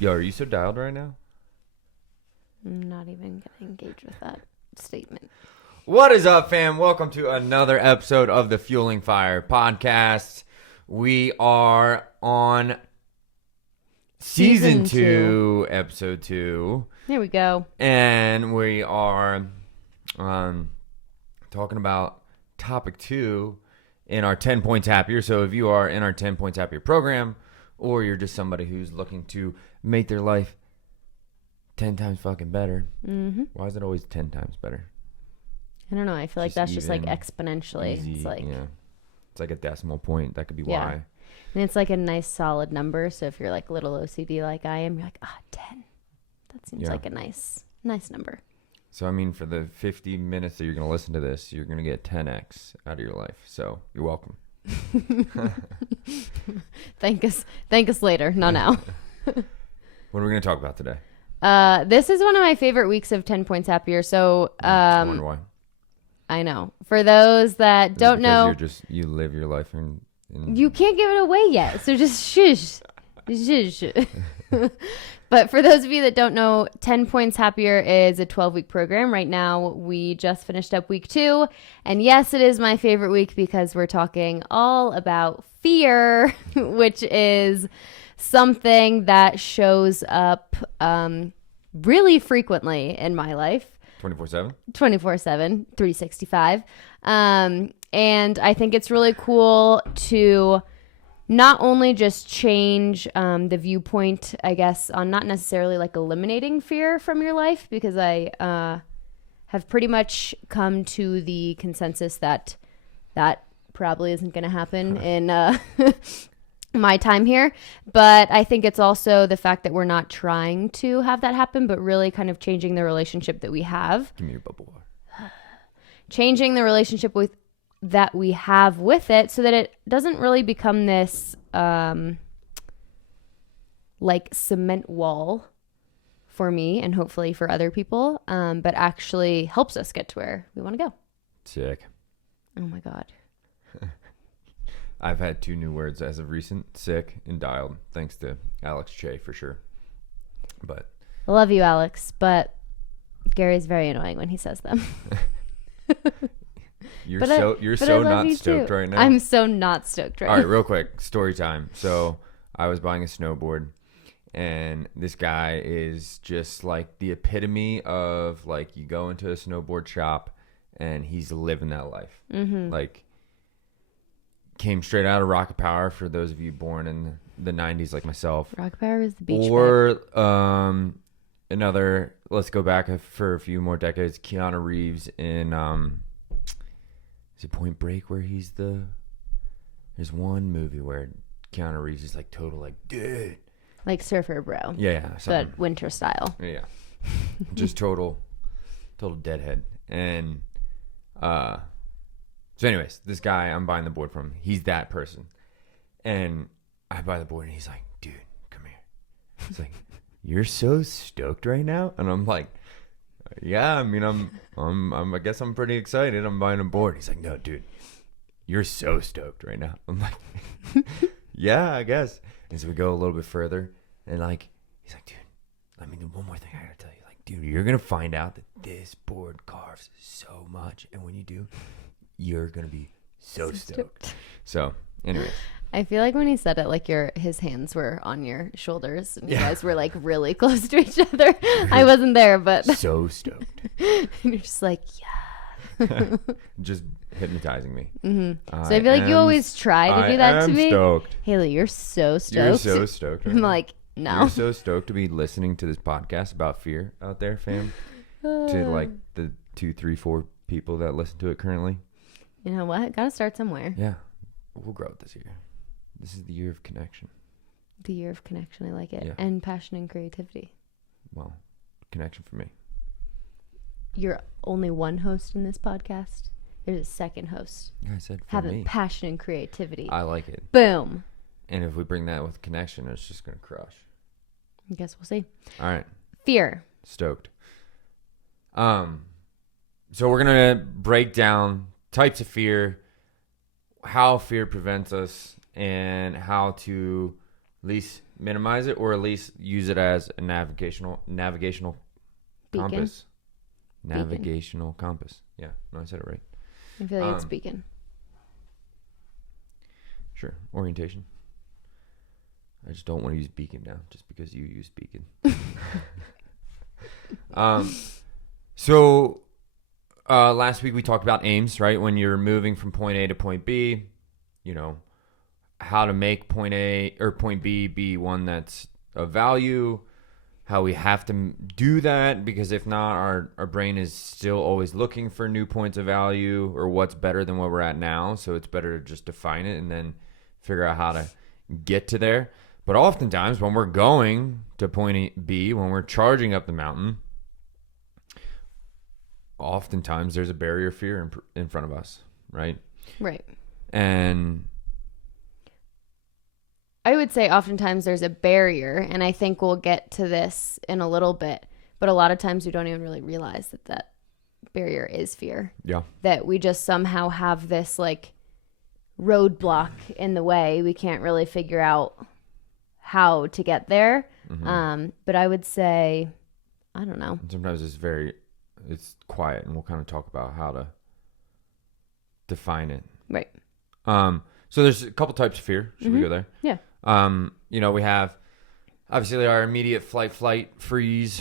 Yo, are you so dialed right now? I'm not even going to engage with that statement. What is up, fam? Welcome to another episode of the Fueling Fire podcast. We are on season 2, episode 2. There we go. And we are talking about topic 2 in our 10 Points Happier. So if you are in our 10 Points Happier program, or you're just somebody who's looking to make their life 10 times fucking better. Mm-hmm. Why is it always 10 times better? I don't know. I feel like that's just like exponentially. Easy, it's like, yeah. It's like a decimal point. That could be yeah. why. And it's like a nice solid number. So if you're like little OCD like I am, you're like, 10. That seems like a nice number. So, I mean, for the 50 minutes that you're going to listen to this, you're going to get 10x out of your life. So, you're welcome. Thank us later. Not now. What are we going to talk about today? This is one of my favorite weeks of 10 Points Happier. So, I wonder why. I know. For those that don't know, you live your life in you can't give it away yet. So just shush. But for those of you that don't know, 10 Points Happier is a 12-week program. Right now, we just finished up week 2. And yes, it is my favorite week because we're talking all about fear, which is something that shows up really frequently in my life. 24/7? 24/7, 365. And I think it's really cool to not only just change the viewpoint, I guess, on not necessarily like eliminating fear from your life, because I have pretty much come to the consensus that probably isn't going to happen in my time here. But I think it's also the fact that we're not trying to have that happen, but really kind of changing the relationship that we have. Give me your bubble. Changing the relationship that we have with it so that it doesn't really become this like cement wall for me and hopefully for other people, but actually helps us get to where we want to go. Sick. Oh my God. I've had 2 new words as of recent, sick and dialed, thanks to Alex Che for sure. But I love you, Alex, but Gary's very annoying when he says them. You're so not stoked right now. I'm so not stoked right now. All right, real quick, story time. So I was buying a snowboard, and this guy is just like the epitome of like you go into a snowboard shop, and he's living that life. Mm-hmm. Like came straight out of Rocket Power for those of you born in the 90s like myself. Rocket Power is the beach. Or another. Let's go back for a few more decades. Keanu Reeves in is it Point Break where there's one movie where Keanu Reeves is like total like dude. Like Surfer Bro. Yeah. But winter style. Yeah. Just total deadhead. And so anyways, this guy I'm buying the board from, he's that person. And I buy the board and he's like, dude, come here. He's like, you're so stoked right now? And I'm like, yeah, I mean, I guess I'm pretty excited. I'm buying a board. He's like, no, dude, you're so stoked right now. I'm like, yeah, I guess. And so we go a little bit further, and like, he's like, dude, let me do one more thing I gotta tell you. Like, dude, you're gonna find out that this board carves so much, and when you do, you're gonna be so stoked. So, anyways. I feel like when he said it, like his hands were on your shoulders and you guys were like really close to each other. I wasn't there, but so stoked. And you're just like, yeah. Just hypnotizing me. Mm-hmm. So I feel like you always try to do that to me. Stoked. Hailey, you're so stoked. You're so stoked. Right I'm now. like, no. You're so stoked to be listening to this podcast about fear out there, fam. To like the 2, 3, 4 people that listen to it currently. You know what? Gotta start somewhere. Yeah. We'll grow this year. This is the year of connection. The year of connection. I like it. Yeah. And passion and creativity. Well, connection for me. You're only one host in this podcast. There's a second host. Yeah, I said for having me. Passion and creativity. I like it. Boom. And if we bring that with connection, it's just going to crush. I guess we'll see. All right. Fear. Stoked. So we're going to break down types of fear, how fear prevents us, and how to at least minimize it, or at least use it as a navigational Beacon. compass. Navigational compass. Yeah, no, I said it right. I feel like it's beacon. Sure, orientation. I just don't want to use beacon now, just because you use beacon. So last week we talked about aims, right? When you're moving from point A to point B, you know, how to make point A or point B be one that's of value, how we have to do that, because if not, our brain is still always looking for new points of value or what's better than what we're at now. So it's better to just define it and then figure out how to get to there. But oftentimes when we're going to point B, when we're charging up the mountain, oftentimes there's a barrier of fear in front of us, right? Right. And I would say oftentimes there's a barrier, and I think we'll get to this in a little bit, but a lot of times we don't even really realize that barrier is fear. Yeah. That we just somehow have this like roadblock in the way. We can't really figure out how to get there. Mm-hmm. But I would say, I don't know. Sometimes it's quiet, and we'll kind of talk about how to define it. Right. So there's a couple types of fear. Should we go there? Yeah. You know, we have obviously our immediate flight, freeze,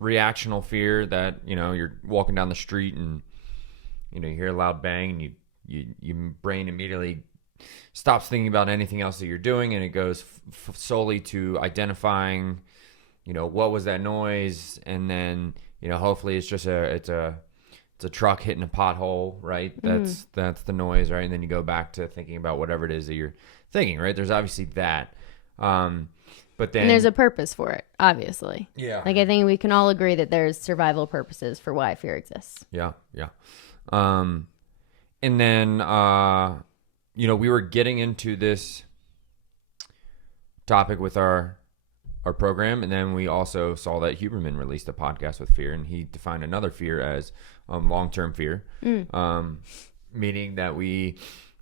reactional fear that, you know, you're walking down the street and, you know, you hear a loud bang and your brain immediately stops thinking about anything else that you're doing, and it goes solely to identifying, you know, what was that noise, and then, you know, hopefully it's just it's a truck hitting a pothole, right? That's the noise, right? And then you go back to thinking about whatever it is that you're thinking, right? There's obviously that. But then... And there's a purpose for it, obviously. Yeah. Like, I think we can all agree that there's survival purposes for why fear exists. Yeah, yeah. And then, you know, we were getting into this topic with our program, and then we also saw that Huberman released a podcast with fear, and he defined another fear as long-term fear, meaning that we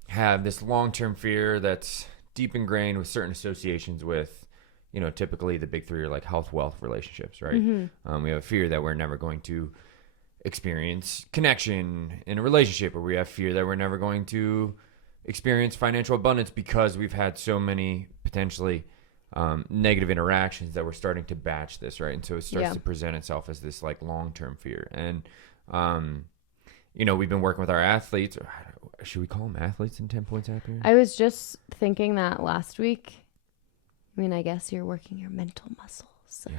have this long-term fear that's deep ingrained with certain associations with, you know, typically the big three are like health, wealth, relationships, right? We have a fear that we're never going to experience connection in a relationship, or we have fear that we're never going to experience financial abundance because we've had so many potentially negative interactions that we're starting to batch this, right? And so it starts to present itself as this like long-term fear. And, you know, we've been working with our athletes. Should we call them athletes in 10 Points Happier? I was just thinking that last week. I mean, I guess you're working your mental muscles. So.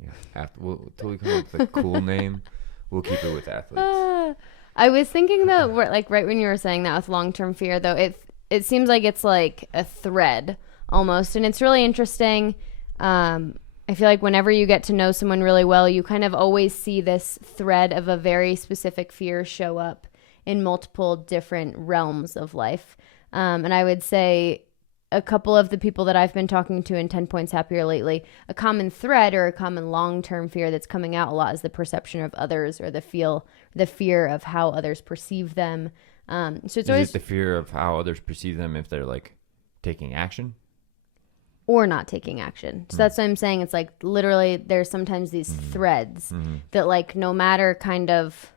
Yeah. Until we come up with a cool name, we'll keep it with athletes. I was thinking though, like right when you were saying that with long-term fear, though, it seems like it's like a thread almost, and it's really interesting. I feel like whenever you get to know someone really well, you kind of always see this thread of a very specific fear show up in multiple different realms of life. And I would say a couple of the people that I've been talking to in 10 Points Happier lately, a common thread or a common long-term fear that's coming out a lot is the perception of others, or the fear of how others perceive them. So it's always the fear of how others perceive them if they're like taking action or not taking action. So that's what I'm saying. It's like literally there's sometimes these threads that like no matter kind of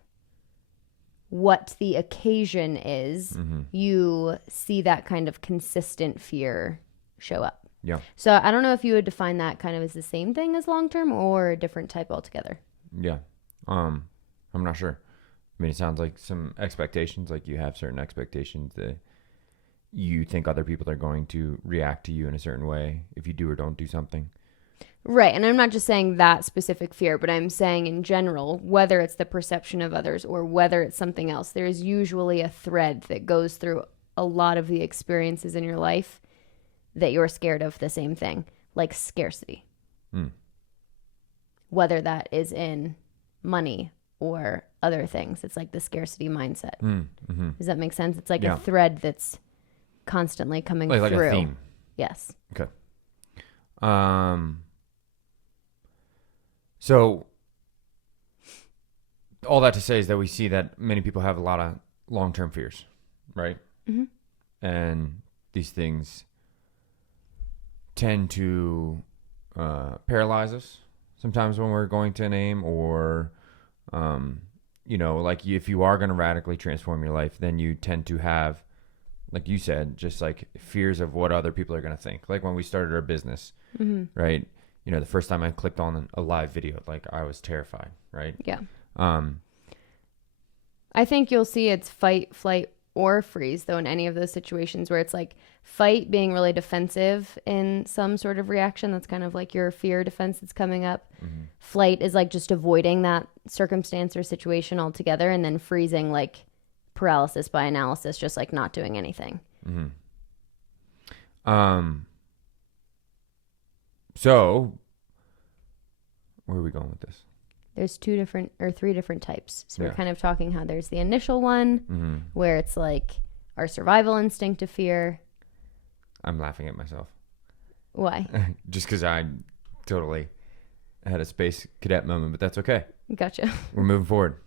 what the occasion is, you see that kind of consistent fear show up. Yeah. So I don't know if you would define that kind of as the same thing as long-term or a different type altogether. Yeah. I'm not sure. I mean, it sounds like some expectations, like you have certain expectations that you think other people are going to react to you in a certain way if you do or don't do something. Right. And I'm not just saying that specific fear, but I'm saying in general, whether it's the perception of others or whether it's something else, there is usually a thread that goes through a lot of the experiences in your life that you're scared of the same thing, like scarcity. Whether that is in money or other things. It's like the scarcity mindset. Does that make sense? It's like a thread that's constantly coming through. Like a theme. Yes. Okay. So all that to say is that we see that many people have a lot of long-term fears, right? And these things tend to paralyze us sometimes when we're going to an aim, or like if you are going to radically transform your life, then you tend to have, like you said, just like fears of what other people are going to think. Like when we started our business, right? The first time I clicked on a live video, like I was terrified, right? Yeah. I think you'll see it's fight, flight, or freeze, though, in any of those situations where it's like fight being really defensive in some sort of reaction. That's kind of like your fear defense that's coming up. Flight is like just avoiding that circumstance or situation altogether. And then freezing, like paralysis by analysis, just like not doing anything. So where are we going with this? There's 3 different types. So we're kind of talking how there's the initial one where it's like our survival instinct of fear. I'm laughing at myself. Why? Just because I totally had a space cadet moment, but that's okay. Gotcha. We're moving forward.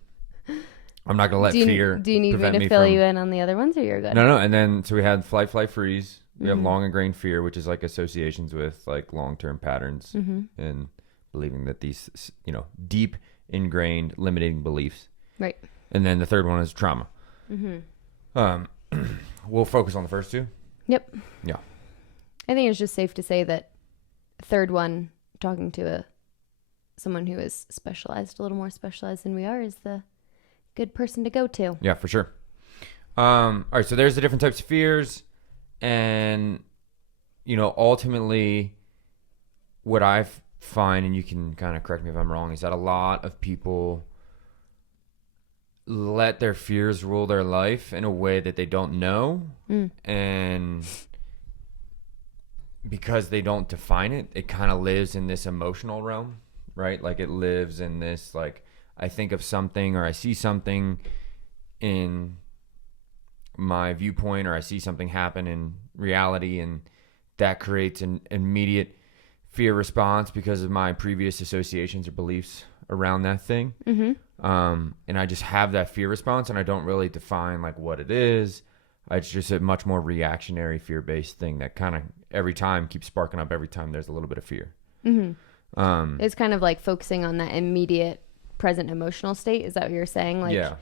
I'm not going to let fear Do you need me to fill you in on the other ones, or you're good? No. And then, so we had flight, flight, freeze. We have long ingrained fear, which is like associations with like long-term patterns and believing that these, deep ingrained limiting beliefs. Right. And then the third one is trauma. We'll focus on the first two. Yep. Yeah. I think it's just safe to say that third one, talking to someone who is specialized, a little more specialized than we are, is the good person to go to. Yeah, for sure. All right. So there's the different types of fears. And, ultimately what I find, and you can kind of correct me if I'm wrong, is that a lot of people let their fears rule their life in a way that they don't know. And because they don't define it, it kind of lives in this emotional realm, right? Like it lives in this, like I think of something or I see something in my viewpoint, or I see something happen in reality, and that creates an immediate fear response because of my previous associations or beliefs around that thing. And I just have that fear response, and I don't really define like what it is. It's just a much more reactionary fear-based thing that kind of every time keeps sparking up every time there's a little bit of fear. It's kind of like focusing on that immediate present emotional state. Is that what you're saying? Like, yeah.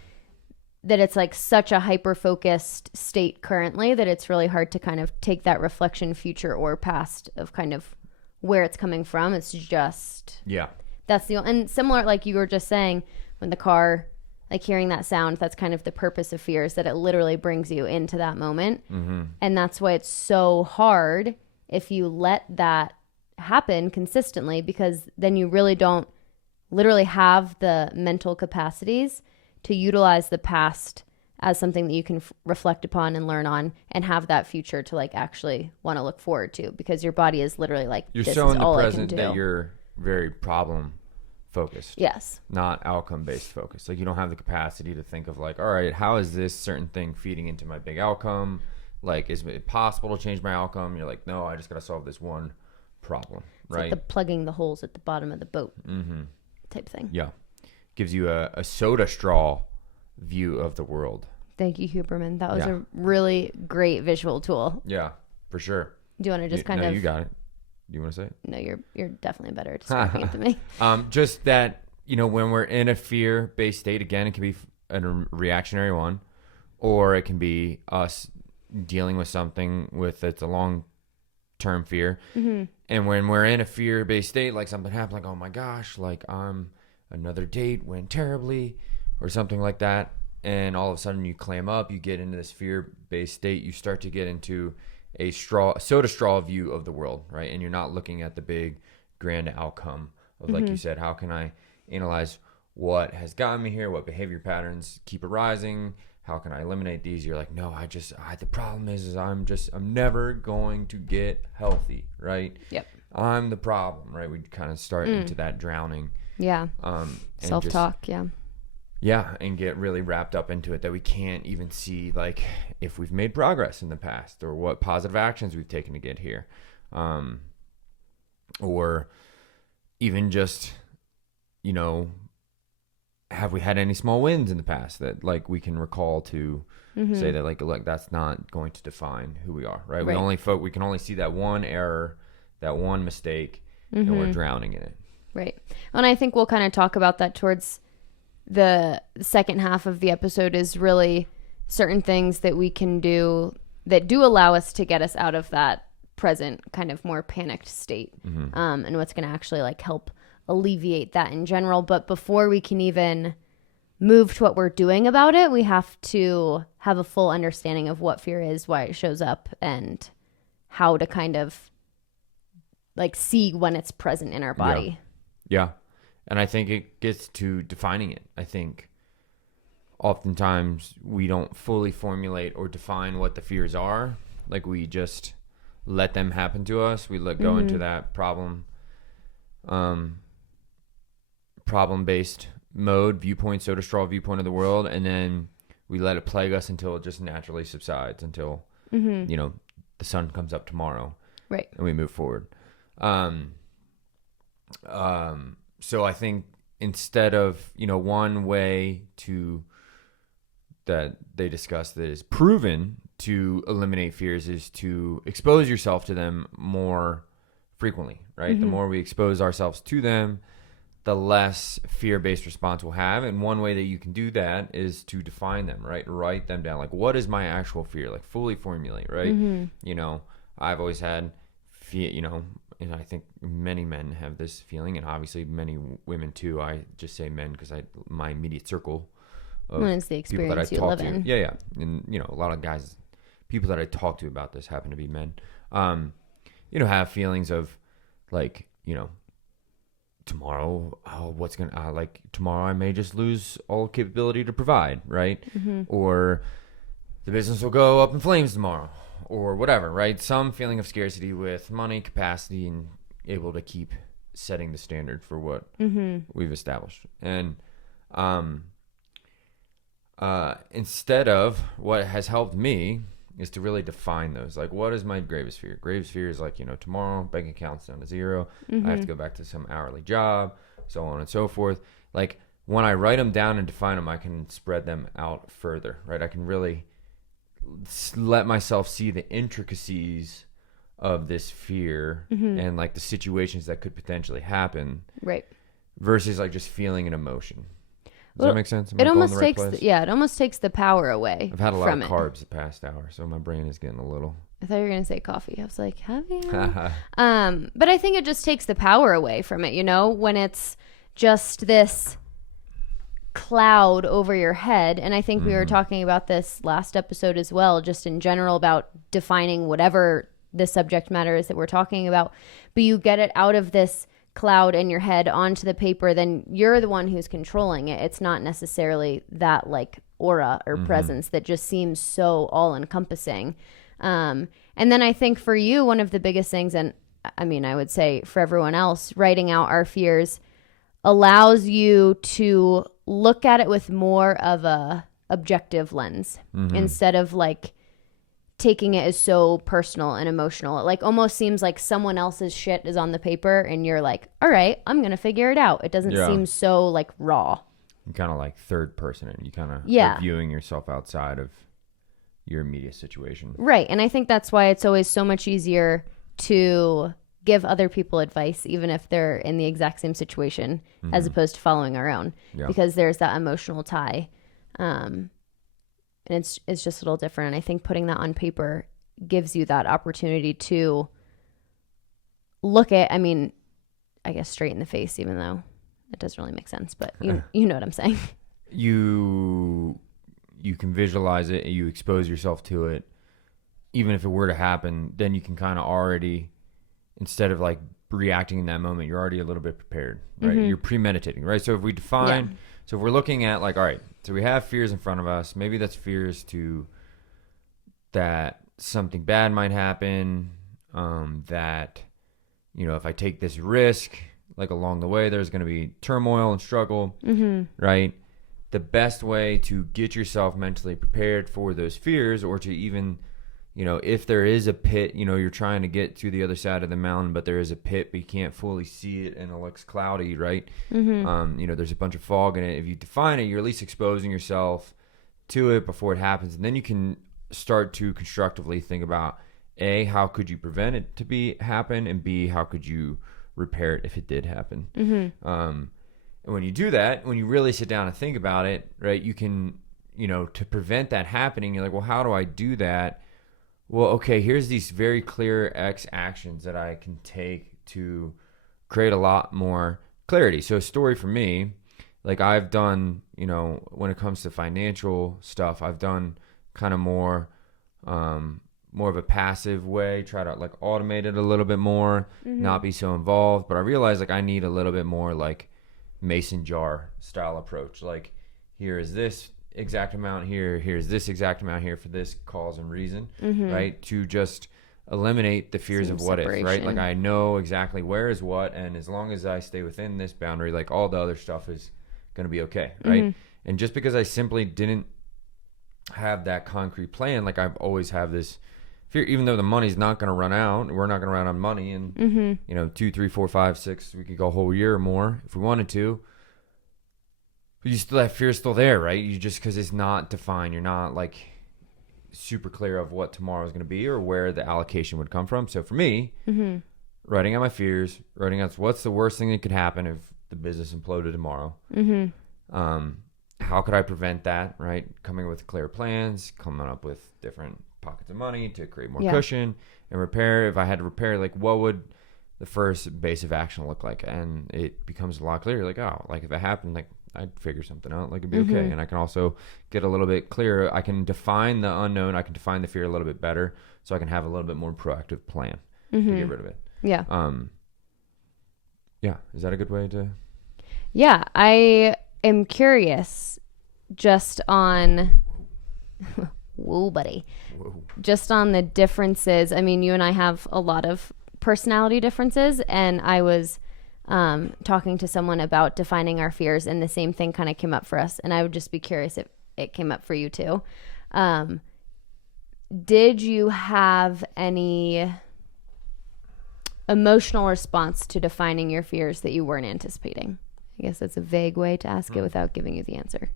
That it's like such a hyper-focused state currently that it's really hard to kind of take that reflection, future or past, of kind of where it's coming from. It's just, that's and similar, like you were just saying, when the car, like hearing that sound, that's kind of the purpose of fear, is that it literally brings you into that moment. And that's why it's so hard if you let that happen consistently, because then you really don't literally have the mental capacities to utilize the past as something that you can reflect upon and learn on, and have that future to like actually want to look forward to, because your body is literally like, you're this so is in the all present I can do. that you're very problem focused. Yes. Not outcome based focused. Like you don't have the capacity to think of like, all right, how is this certain thing feeding into my big outcome? Like, is it possible to change my outcome? You're like, no, I just got to solve this one problem. It's right. like the plugging the holes at the bottom of the boat type thing. Yeah. Gives you a soda straw view of the world. Thank you, Huberman. That was a really great visual tool. Yeah, for sure. Do you want to just kind of... you got it. Do you want to say it? No, you're definitely better at describing it than me. Just that, when we're in a fear-based state, again, it can be a reactionary one, or it can be us dealing with something it's a long-term fear. And when we're in a fear-based state, like something happened, like, oh my gosh, like another date went terribly or something like that, and all of a sudden you clam up, you get into this fear-based state, you start to get into a soda straw view of the world, right? And you're not looking at the big grand outcome of, like you said, how can I analyze what has gotten me here, what behavior patterns keep arising, how can I eliminate these? You're like, no, the problem is I'm never going to get healthy, right? Yep. I'm the problem, right? We kind of start into that drowning. Yeah. Self-talk, Yeah, and get really wrapped up into it that we can't even see, like, if we've made progress in the past or what positive actions we've taken to get here. Or even just, have we had any small wins in the past that, like, we can recall to say that, like, look, that's not going to define who we are, right? We can only see that one error that one mistake, and we're drowning in it. Right. And I think we'll kind of talk about that towards the second half of the episode, is really certain things that we can do that do allow us to get us out of that present kind of more panicked state, and what's going to actually like help alleviate that in general. But before we can even move to what we're doing about it, we have to have a full understanding of what fear is, why it shows up, and how to kind of like see when it's present in our body. Yeah. And I think it gets to defining it. I think oftentimes we don't fully formulate or define what the fears are. Like we just let them happen to us. We let go into that problem-based mode, viewpoint, soda straw viewpoint of the world, and then we let it plague us until it just naturally subsides, until the sun comes up tomorrow, right? And we move forward. So I think instead of one way that they discuss that is proven to eliminate fears is to expose yourself to them more frequently, right? The more we expose ourselves to them, the less fear-based response we'll have. And one way that you can do that is to define them, right? Write them down. Like, what is my actual fear? Like, fully formulate, right? I've always had fear, and I think many men have this feeling, and obviously many women too. I just say men because my immediate circle of it's the people that I experience you talk live to. in. Yeah. And, a lot of guys, people that I talk to about this happen to be men, have feelings of like, tomorrow, tomorrow I may just lose all capability to provide, right? Or the business will go up in flames tomorrow, or whatever, right? Some feeling of scarcity with money, capacity, and able to keep setting the standard for what we've established. And instead of what has helped me is to really define those. Like, what is my gravest fear? Gravest fear is like, tomorrow bank account's down to zero. I have to go back to some hourly job, so on and so forth. Like, when I write them down and define them, I can spread them out further, right? I can really let myself see the intricacies of this fear and like the situations that could potentially happen, right? Versus like just feeling an emotion. Does that make sense? It almost takes it almost takes the power away. I've had a lot of carbs the past hour, so my brain is getting a little. I thought you were gonna say coffee. I was like, have you? But I think it just takes the power away from it. When it's just this cloud over your head. And I think we were talking about this last episode as well, just in general about defining whatever the subject matter is that we're talking about. But you get it out of this cloud in your head onto the paper, then you're the one who's controlling it. It's not necessarily that like aura or presence that just seems so all encompassing. And then I think for you, one of the biggest things, and I mean, I would say for everyone else, writing out our fears allows you to look at it with more of a objective lens instead of like taking it as so personal and emotional. It like almost seems like someone else's shit is on the paper and you're like, all right, I'm going to figure it out. It doesn't seem so like raw. You kind of like third person and you kind of are viewing yourself outside of your immediate situation. Right. And I think that's why it's always so much easier to give other people advice, even if they're in the exact same situation, as opposed to following our own, because there's that emotional tie. And it's just a little different. And I think putting that on paper gives you that opportunity to look at, I mean, I guess straight in the face, even though it doesn't really make sense, but you know what I'm saying. You can visualize it, you expose yourself to it. Even if it were to happen, then you can kind of already, instead of like reacting in that moment, you're already a little bit prepared, right? You're premeditating, right? So if we define, so if we're looking at like, all right, so we have fears in front of us. Maybe that's fears that something bad might happen, that, if I take this risk, like along the way, there's going to be turmoil and struggle, right? The best way to get yourself mentally prepared for those fears, or to even, if there is a pit, you're trying to get to the other side of the mountain, but there is a pit, but you can't fully see it and it looks cloudy, right? There's a bunch of fog in it. If you define it, you're at least exposing yourself to it before it happens. And then you can start to constructively think about, A, how could you prevent it to happen? And B, how could you repair it if it did happen? And when you do that, when you really sit down and think about it, right, you can, to prevent that happening, you're like, well, how do I do that? Well, okay, here's these very clear X actions that I can take to create a lot more clarity. So a story for me, like I've done, when it comes to financial stuff, I've done kind of more of a passive way, try to like automate it a little bit more, not be so involved. But I realized like I need a little bit more like mason jar style approach. Like here is this exact amount here, here's this exact amount here for this cause and reason, right? To just eliminate the fears of what if, right? Like I know exactly where is what, and as long as I stay within this boundary, like all the other stuff is going to be okay, right? And just because I simply didn't have that concrete plan, like I've always have this fear, even though the money's not going to run out, we're not going to run out of money, and 2, 3, 4, 5, 6, we could go a whole year or more if we wanted to. But you still have fear still there, right? You just, because it's not defined, you're not like super clear of what tomorrow is going to be or where the allocation would come from. So for me, writing out my fears, writing out what's the worst thing that could happen if the business imploded tomorrow. How could I prevent that, right? Coming up with clear plans, coming up with different pockets of money to create more cushion and repair. If I had to repair, like what would the first base of action look like? And it becomes a lot clearer. Like, oh, like if it happened, like I'd figure something out, like it'd be okay. And I can also get a little bit clearer. I can define the unknown. I can define the fear a little bit better, so I can have a little bit more proactive plan to get rid of it. Yeah. Yeah. Is that a good way to? Yeah, I am curious, just on. Whoa, buddy. Whoa. Just on the differences. I mean, you and I have a lot of personality differences, and I was talking to someone about defining our fears, and the same thing kind of came up for us, and I would just be curious if it came up for you too. Did you have any emotional response to defining your fears that you weren't anticipating? I guess that's a vague way to ask it without giving you the answer.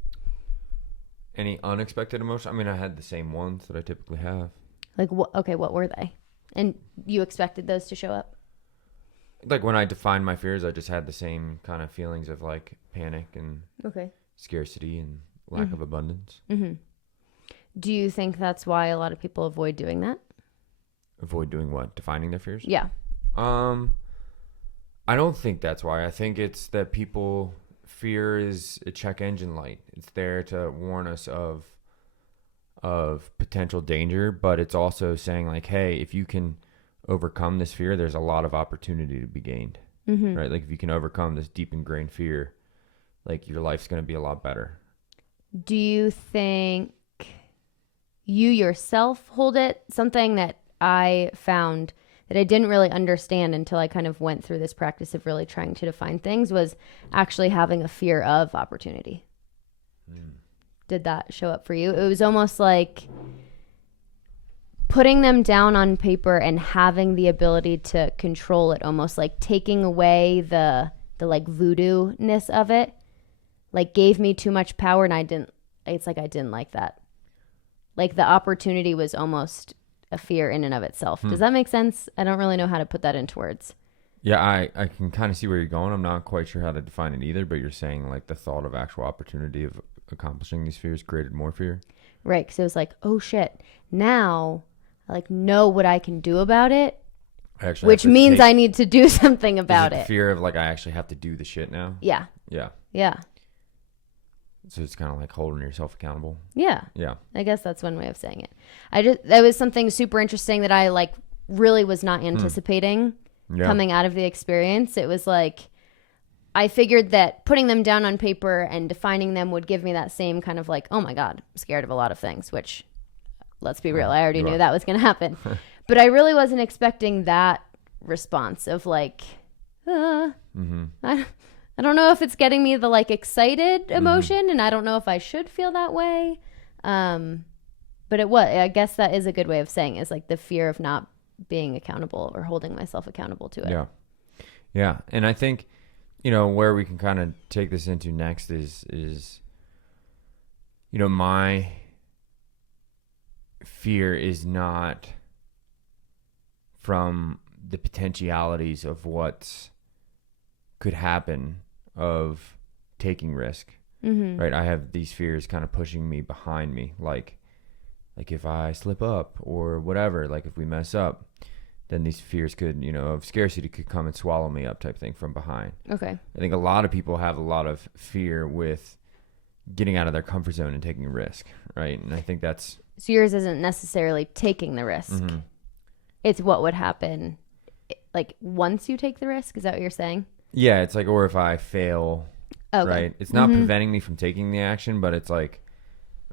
Any unexpected emotion? I mean, I had the same ones that I typically have. Like, okay, what were they? And you expected those to show up? Like when I defined my fears, I just had the same kind of feelings of like panic and scarcity and lack of abundance. Do you think that's why a lot of people avoid doing that? Avoid doing what? Defining their fears? Yeah. I don't think that's why. I think it's that fear is a check engine light. It's there to warn us of potential danger, but it's also saying like, hey, if you can overcome this fear, there's a lot of opportunity to be gained, right? Like if you can overcome this deep ingrained fear, like your life's going to be a lot better. Do you think you yourself hold it? Something that I found that I didn't really understand until I kind of went through this practice of really trying to define things was actually having a fear of opportunity. Did that show up for you? It was almost like putting them down on paper and having the ability to control it, almost like taking away the like voodoo-ness of it, like gave me too much power, and I didn't like that. Like the opportunity was almost a fear in and of itself. Does that make sense? I don't really know how to put that into words. Yeah, I can kind of see where you're going. I'm not quite sure how to define it either, but you're saying like the thought of actual opportunity of accomplishing these fears created more fear. Right, because it was like, oh shit, now I like know what I can do about it, which means I need to do something about it. Fear of like I actually have to do the shit now. Yeah. So it's kind of like holding yourself accountable. Yeah. I guess that's one way of saying it. That was something super interesting that I like really was not anticipating coming out of the experience. It was like I figured that putting them down on paper and defining them would give me that same kind of like, oh my God, I'm scared of a lot of things, which let's be real, I already knew that was going to happen. But I really wasn't expecting that response of like, I don't know if it's getting me the like excited emotion, and I don't know if I should feel that way. But I guess that is a good way of saying it, is like the fear of not being accountable or holding myself accountable to it. Yeah. And I think, where we can kind of take this into next is my fear is not from the potentialities of what could happen of taking risk. Right? I have these fears kind of pushing me behind me, like if I slip up or whatever, like if we mess up, then these fears could, of scarcity could come and swallow me up type thing from behind. Okay. I think a lot of people have a lot of fear with getting out of their comfort zone and taking risk, right? And I think that's... So yours isn't necessarily taking the risk. It's what would happen, like, once you take the risk? Is that what you're saying? Yeah, it's like, or if I fail, okay. Right? It's not preventing me from taking the action, but it's like,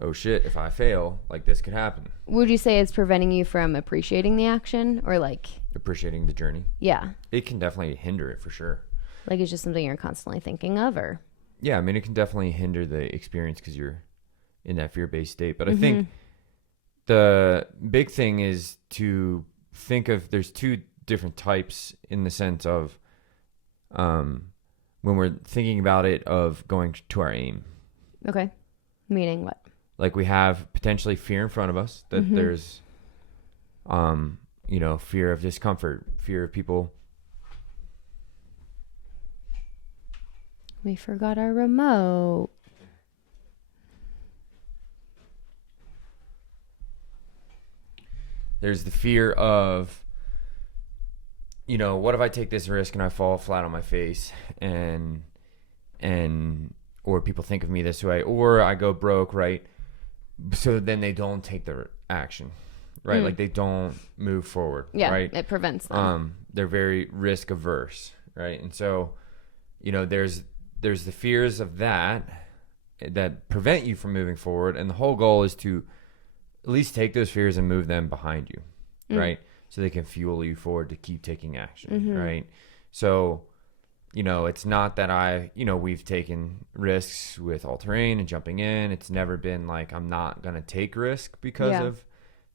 oh shit, if I fail, like this could happen. Would you say it's preventing you from appreciating the action, or like... Appreciating the journey? Yeah. It can definitely hinder it for sure. Like it's just something you're constantly thinking of, or... Yeah, I mean, it can definitely hinder the experience because you're in that fear-based state. But I think the big thing is to think of, there's two different types in the sense of when we're thinking about it, of going to our aim. Okay. Meaning what? Like we have potentially fear in front of us, that there's, fear of discomfort, fear of people. We forgot our remote. There's the fear of, what if I take this risk and I fall flat on my face and or people think of me this way, or I go broke, right? So then they don't take the action, right? Like they don't move forward, right? It prevents them. They're very risk averse, right? And so, there's the fears of that prevent you from moving forward, and the whole goal is to at least take those fears and move them behind you, right? So they can fuel you forward to keep taking action, right? So, it's not that we've taken risks with all-terrain and jumping in. It's never been like, I'm not going to take risk because of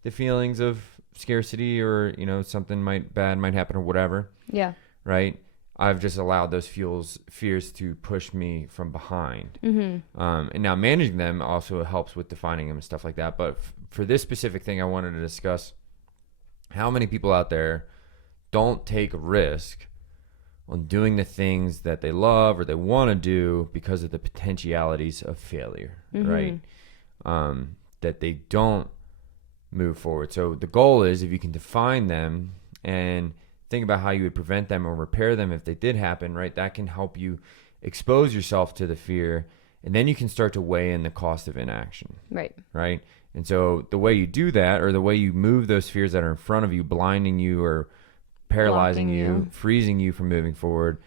the feelings of scarcity or, something bad might happen or whatever. Yeah. Right? I've just allowed those fears to push me from behind. And now managing them also helps with defining them and stuff like that. But for this specific thing, I wanted to discuss how many people out there don't take risk on doing the things that they love or they want to do because of the potentialities of failure, right? That they don't move forward. So the goal is, if you can define them and think about how you would prevent them or repair them if they did happen, right? That can help you expose yourself to the fear, and then you can start to weigh in the cost of inaction. Right? And so the way you do that, or the way you move those fears that are in front of you, blinding you or paralyzing you, freezing you from moving forward,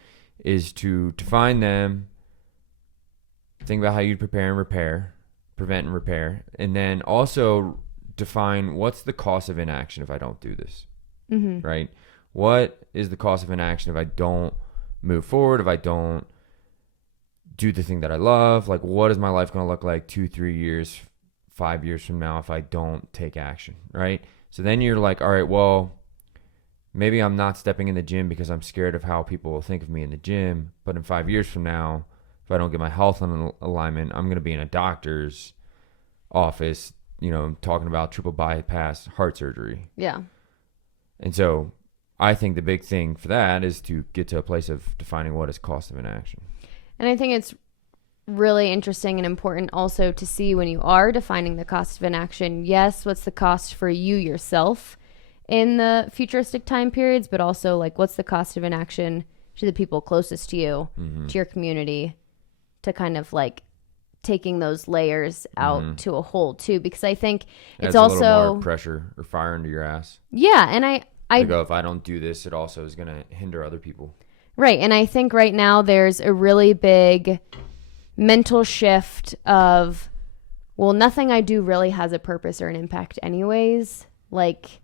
is to define them, think about how you'd prepare and repair, prevent and repair, and then also define what's the cost of inaction if I don't do this, right? What is the cost of inaction if I don't move forward, if I don't do the thing that I love? Like, what is my life going to look like 2, 3 years, 5 years from now if I don't take action, right? So then you're like, all right, well, maybe I'm not stepping in the gym because I'm scared of how people will think of me in the gym. But in 5 years from now, if I don't get my health in alignment, I'm going to be in a doctor's office, talking about triple bypass heart surgery. Yeah. And so I think the big thing for that is to get to a place of defining what is cost of inaction. And I think it's really interesting and important also to see, when you are defining the cost of inaction, yes, what's the cost for you yourself in the futuristic time periods, but also like, what's the cost of inaction to the people closest to you, to your community, to kind of like taking those layers out to a whole too, because I think it's also a little more pressure or fire under your ass. Yeah. And I go, if I don't do this, it also is going to hinder other people. Right. And I think right now there's a really big mental shift of, well, nothing I do really has a purpose or an impact anyways. Like,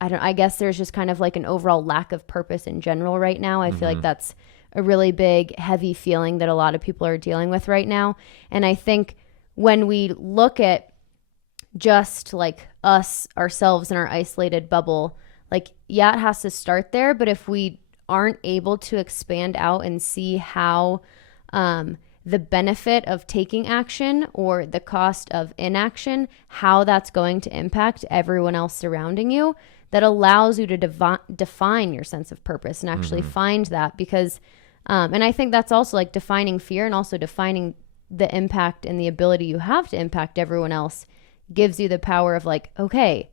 I guess there's just kind of like an overall lack of purpose in general right now. I feel like that's a really big, heavy feeling that a lot of people are dealing with right now. And I think when we look at just like ourselves in our isolated bubble, like, yeah, it has to start there. But if we aren't able to expand out and see how the benefit of taking action or the cost of inaction, how that's going to impact everyone else surrounding you, that allows you to define your sense of purpose and actually find that. Because and I think that's also like defining fear, and also defining the impact and the ability you have to impact everyone else gives you the power of like, okay,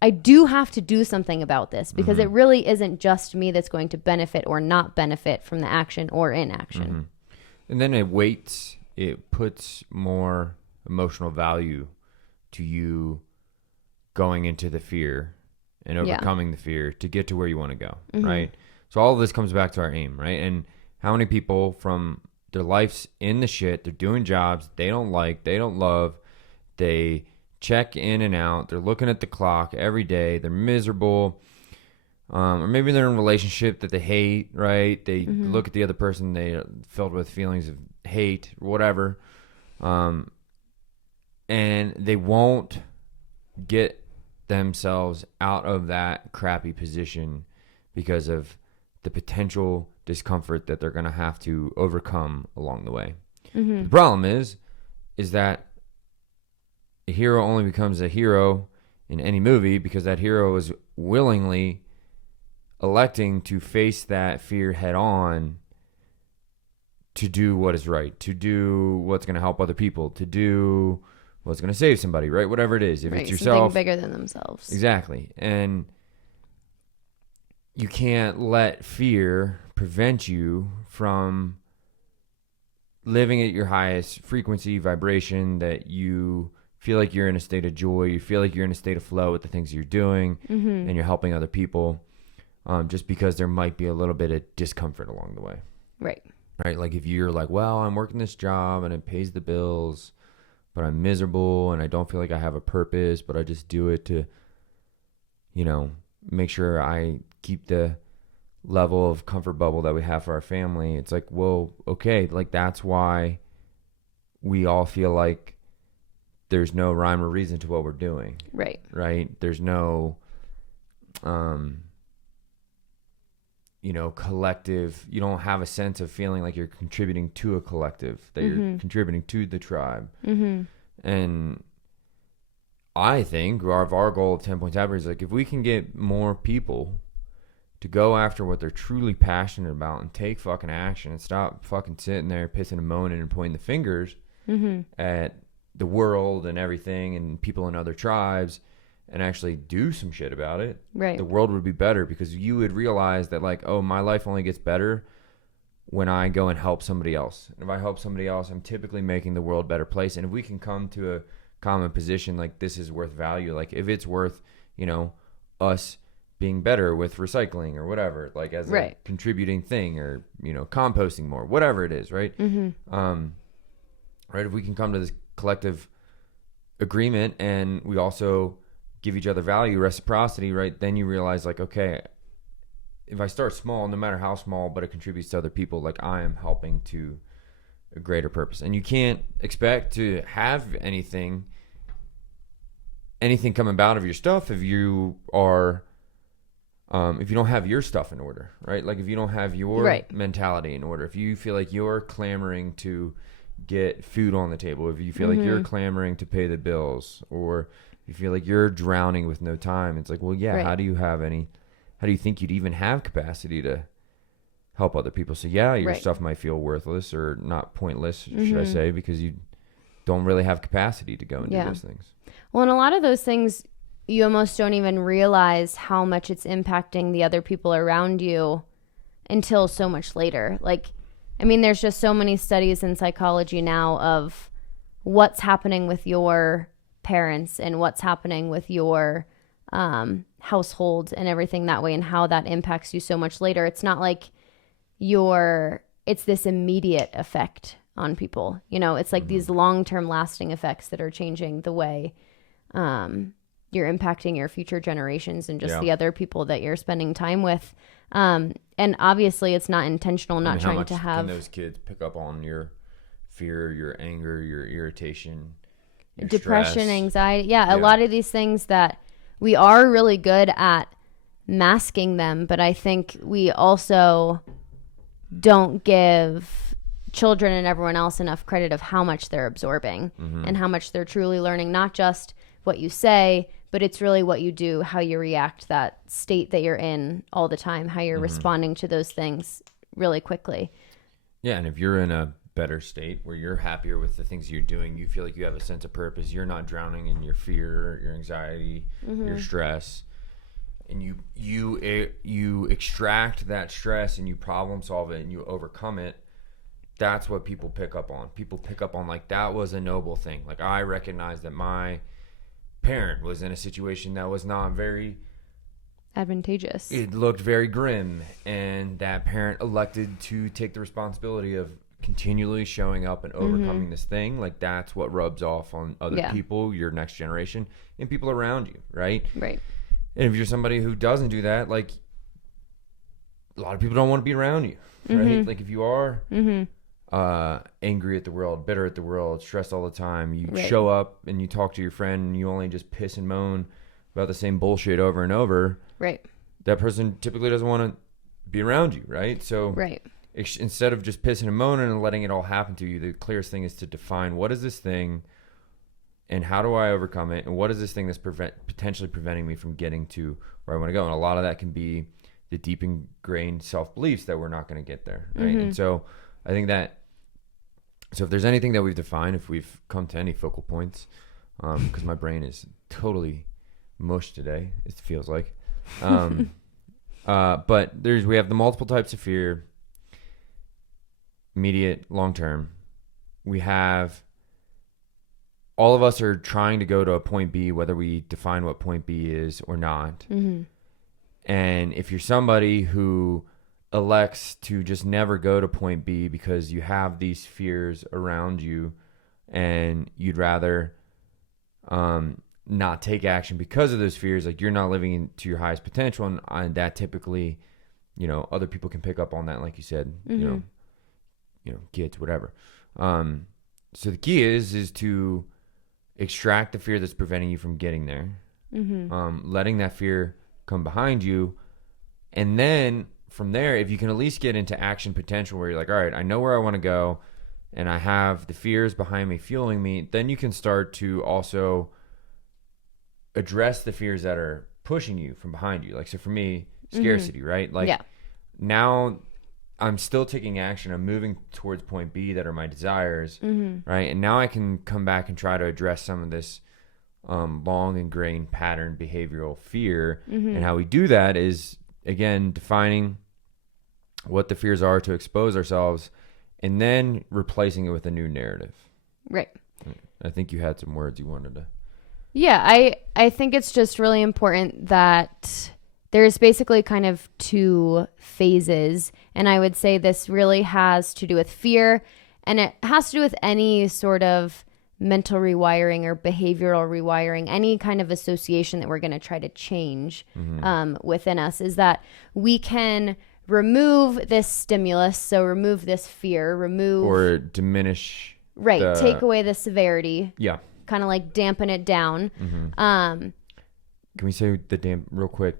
I do have to do something about this, because it really isn't just me that's going to benefit or not benefit from the action or inaction. And then it puts more emotional value to you going into the fear and overcoming the fear to get to where you want to go, right? So all of this comes back to our aim, right? And how many people from their life's in the shit, they're doing jobs they don't like, they don't love, they check in and out, they're looking at the clock every day, they're miserable, or maybe they're in a relationship that they hate, right? They look at the other person, they are filled with feelings of hate or whatever, and they won't get themselves out of that crappy position because of the potential discomfort that they're going to have to overcome along the way. The problem is that a hero only becomes a hero in any movie because that hero is willingly electing to face that fear head on, to do what is right, to do what's going to help other people, to do what's going to save somebody, right? Whatever it is. If it's yourself. Something bigger than themselves. Exactly. And you can't let fear prevent you from living at your highest frequency, vibration, that you feel like you're in a state of joy, you feel like you're in a state of flow with the things you're doing, and you're helping other people, just because there might be a little bit of discomfort along the way. Right? Like if you're like, well, I'm working this job and it pays the bills, but I'm miserable and I don't feel like I have a purpose, but I just do it to, make sure I keep the level of comfort bubble that we have for our family. It's like, well, okay, like that's why we all feel like there's no rhyme or reason to what we're doing. Right? There's no, collective. You don't have a sense of feeling like you're contributing to a collective, that you're contributing to the tribe. And I think our goal of 10 Point Chapter is like, if we can get more people to go after what they're truly passionate about and take fucking action and stop fucking sitting there pissing and moaning and pointing the fingers at the world and everything and people in other tribes, and actually do some shit about it, the world would be better, because you would realize that like, oh, my life only gets better when I go and help somebody else. And if I help somebody else, I'm typically making the world a better place. And if we can come to a common position, like this is worth value, like if it's worth, us being better with recycling or whatever, like as a contributing thing, or, composting more, whatever it is, right? Right. If we can come to this collective agreement and we also give each other value, reciprocity, right? Then you realize like, okay, if I start small, no matter how small, but it contributes to other people, like I am helping to a greater purpose. And you can't expect to have anything coming out of your stuff if you are, if you don't have your stuff in order, right? Like if you don't have your mentality in order, if you feel like you're clamoring to get food on the table, if you feel like you're clamoring to pay the bills, or you feel like you're drowning with no time, it's like, well, yeah, how do you think you'd even have capacity to help other people? So yeah, your stuff might feel worthless or not pointless, should I say, because you don't really have capacity to go and do those things. Well, and a lot of those things, you almost don't even realize how much it's impacting the other people around you until so much later. Like, I mean, there's just so many studies in psychology now of what's happening with your parents and what's happening with your household and everything that way, and how that impacts you so much later. It's not like it's this immediate effect on people. It's like these long-term lasting effects that are changing the way you're impacting your future generations and just the other people that you're spending time with. And obviously it's not intentional, not trying to have... Can those kids pick up on your fear, your anger, your irritation, your depression, stress, anxiety? Yeah, a lot of these things that we are really good at masking them, but I think we also don't give children and everyone else enough credit of how much they're absorbing and how much they're truly learning, not just what you say, but it's really what you do, how you react, that state that you're in all the time, how you're responding to those things really quickly. Yeah, and if you're in a better state where you're happier with the things you're doing, you feel like you have a sense of purpose, you're not drowning in your fear, your anxiety, your stress, and you extract that stress and you problem solve it and you overcome it. That's what people pick up on. People pick up on, like, that was a noble thing. Like, I recognize that my parent was in a situation that was not very advantageous. It looked very grim, and that parent elected to take the responsibility of continually showing up and overcoming this thing. Like, that's what rubs off on other people, your next generation, and people around you, right? Right. And if you're somebody who doesn't do that, like, a lot of people don't want to be around you, right? Like, if you are angry at the world, bitter at the world, stressed all the time, you show up and you talk to your friend and you only just piss and moan about the same bullshit over and over, right? That person typically doesn't want to be around you, right? So instead of just pissing and moaning and letting it all happen to you, the clearest thing is to define, what is this thing and how do I overcome it, and what is this thing that's potentially preventing me from getting to where I want to go. And a lot of that can be the deep ingrained self-beliefs that we're not going to get there, right? And so I think that, so if there's anything that we've defined, if we've come to any focal points, because my brain is totally mush today, it feels like, but we have the multiple types of fear, immediate, long-term. We have, all of us are trying to go to a point B, whether we define what point B is or not. And if you're somebody who elects to just never go to point B because you have these fears around you and you'd rather not take action because of those fears, like, you're not living to your highest potential, and that typically, other people can pick up on that, like you said, kids, whatever. So the key is to extract the fear that's preventing you from getting there, letting that fear come behind you, and then from there, if you can at least get into action potential where you're like, all right, I know where I want to go and I have the fears behind me fueling me, then you can start to also address the fears that are pushing you from behind you. Like, so for me, scarcity, right? Like, now I'm still taking action. I'm moving towards point B that are my desires, right? And now I can come back and try to address some of this long ingrained pattern behavioral fear. And how we do that is, again, defining what the fears are to expose ourselves and then replacing it with a new narrative. Right. I think you had some words you wanted to. Yeah, I think it's just really important that there's basically kind of two phases. And I would say this really has to do with fear, and it has to do with any sort of mental rewiring or behavioral rewiring, any kind of association that we're going to try to change within us, is that we can remove this stimulus, so remove this fear, or diminish, take away the severity, kind of like dampen it down. Can we say real quick,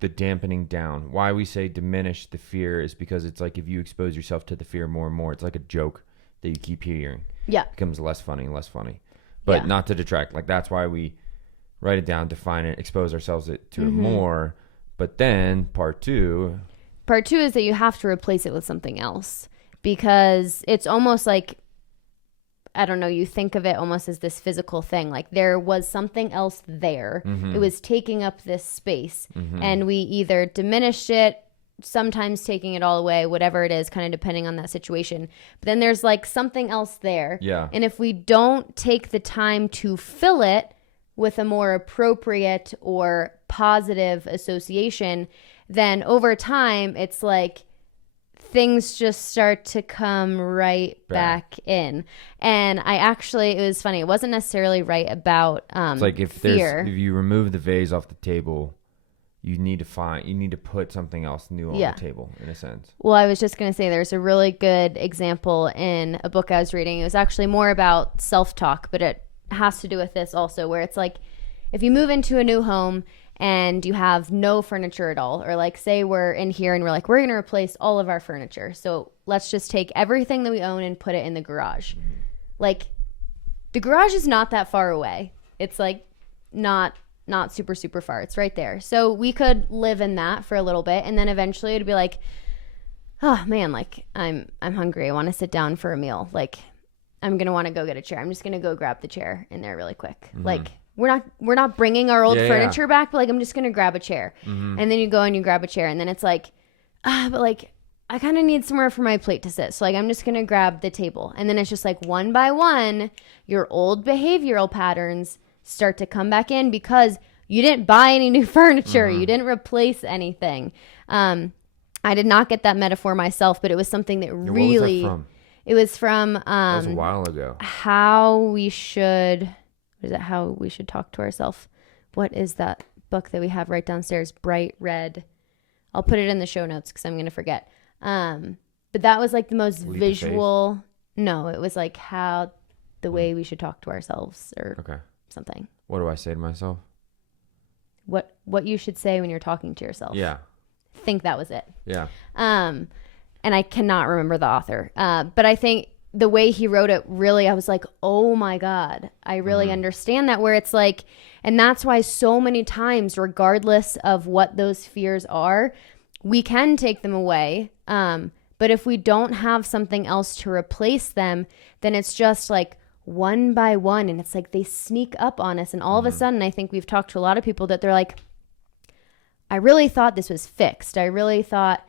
the dampening down? Why we say diminish the fear is because it's like, if you expose yourself to the fear more and more, it's like a joke that you keep hearing. It becomes less funny and less funny, but not to detract. Like, that's why we write it down, define it, expose ourselves to it more. But then part two is that you have to replace it with something else, because it's almost like, I don't know, you think of it almost as this physical thing. Like, there was something else there. It was taking up this space, and we either diminished it, sometimes taking it all away, whatever it is, kind of depending on that situation. But then there's like something else there. And if we don't take the time to fill it with a more appropriate or positive association, then over time, it's like things just start to come right back in. And it was funny. It wasn't necessarily right about it's like if fear. If you remove the vase off the table, you need to put something else new on the table, in a sense. Well, I was just going to say, there's a really good example in a book I was reading. It was actually more about self-talk, but it has to do with this also, where it's like, if you move into a new home and you have no furniture at all, or like, say we're in here and we're like, we're going to replace all of our furniture. So let's just take everything that we own and put it in the garage. Like, the garage is not that far away. It's like not not super, super far. It's right there. So we could live in that for a little bit. And then eventually it'd be like, oh man, like I'm hungry. I want to sit down for a meal. Like I'm going to want to go get a chair. I'm just going to go grab the chair in there really quick. Like we're not bringing our old furniture back, but like, I'm just going to grab a chair. And then you go and you grab a chair and then it's like, but like, I kind of need somewhere for my plate to sit. So like, I'm just going to grab the table. And then it's just like one by one, your old behavioral patterns start to come back in because you didn't buy any new furniture. You didn't replace anything. I did not get that metaphor myself, but it was something that really, what was that from? It was from, That was a while ago. How we should talk to ourselves. What is that book that we have right downstairs? Bright red. I'll put it in the show notes because I'm going to forget. But that was like the most visual. No, it was like how the way we should talk to ourselves or something. What do I say to myself? What you should say when you're talking to yourself. Yeah. I think that was it. Yeah. And I cannot remember the author. But I think the way he wrote it really, I was like, oh my God, I really understand that, where it's like, and that's why so many times, regardless of what those fears are, we can take them away. But if we don't have something else to replace them, then it's just like one by one. And it's like they sneak up on us. And all of a sudden, I think we've talked to a lot of people that they're like, I really thought this was fixed. I really thought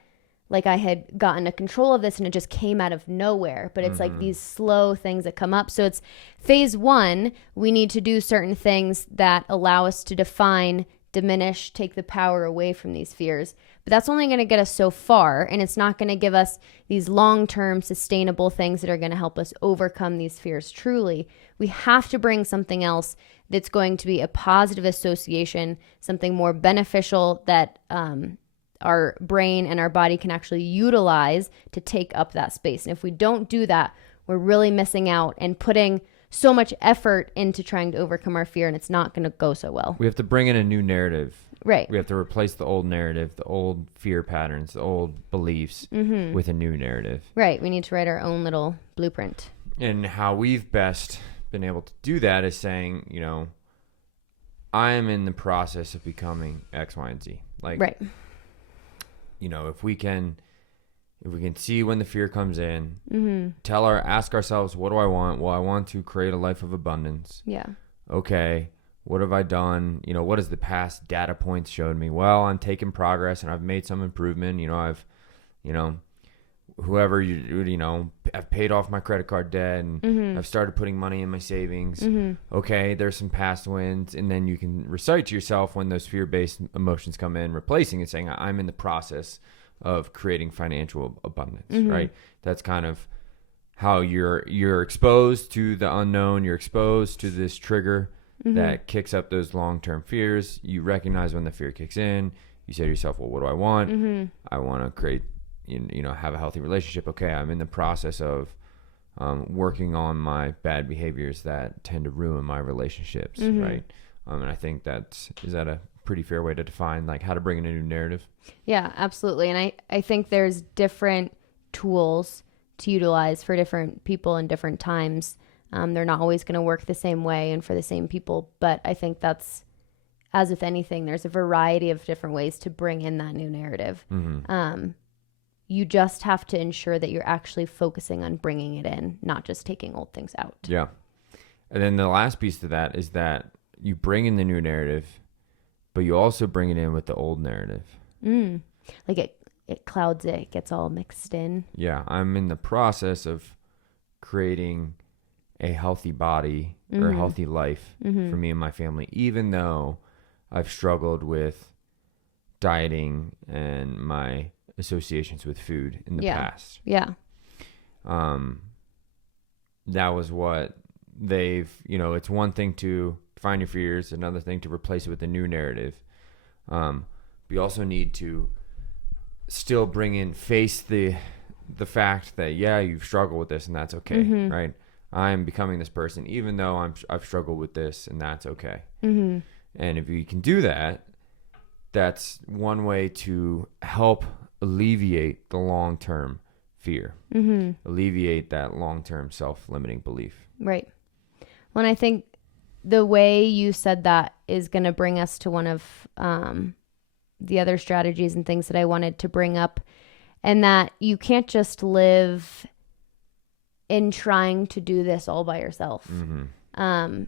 like I had gotten a control of this and it just came out of nowhere. But it's like these slow things that come up. So it's phase one. We need to do certain things that allow us to define, diminish, take the power away from these fears. But that's only going to get us so far. And it's not going to give us these long-term sustainable things that are going to help us overcome these fears truly. We have to bring something else that's going to be a positive association, something more beneficial that our brain and our body can actually utilize to take up that space. And if we don't do that, we're really missing out and putting so much effort into trying to overcome our fear, and it's not going to go so well. We have to bring in a new narrative. Right. We have to replace the old narrative, the old fear patterns, the old beliefs with a new narrative. Right. We need to write our own little blueprint. And how we've best been able to do that is saying, you know, I am in the process of becoming X, Y, and Z. Like, right. You know, if we can see when the fear comes in, ask ourselves, what do I want? Well, I want to create a life of abundance. Yeah. Okay. What have I done? You know, what has the past data points showed me? Well, I'm taking progress and I've made some improvement. You know, I've paid off my credit card debt and I've started putting money in my savings. Okay, there's some past wins. And then you can recite to yourself when those fear-based emotions come in, replacing it, saying, I'm in the process of creating financial abundance, right? That's kind of how you're exposed to the unknown. You're exposed to this trigger that kicks up those long-term fears. You recognize when the fear kicks in. You say to yourself, well, what do I want? I want to create, have a healthy relationship. Okay, I'm in the process of working on my bad behaviors that tend to ruin my relationships, right? And I think is that a pretty fair way to define like how to bring in a new narrative? Yeah, absolutely. And I think there's different tools to utilize for different people in different times. They're not always going to work the same way and for the same people. But I think that's, as with anything, there's a variety of different ways to bring in that new narrative. You just have to ensure that you're actually focusing on bringing it in, not just taking old things out. Yeah. And then the last piece to that is that you bring in the new narrative, but you also bring it in with the old narrative. Like it clouds it. It gets all mixed in. Yeah. I'm in the process of creating a healthy body or a healthy life for me and my family, even though I've struggled with dieting and my associations with food in the past. Yeah. That was what it's one thing to find your fears, another thing to replace it with a new narrative. We also need to still face the fact that, you've struggled with this and that's okay, right? I'm becoming this person, even though I've struggled with this, and that's okay. And if you can do that, that's one way to help alleviate the long-term fear, alleviate that long-term self-limiting belief. Right. Well, and I think the way you said that is going to bring us to one of the other strategies and things that I wanted to bring up, and that you can't just live in trying to do this all by yourself.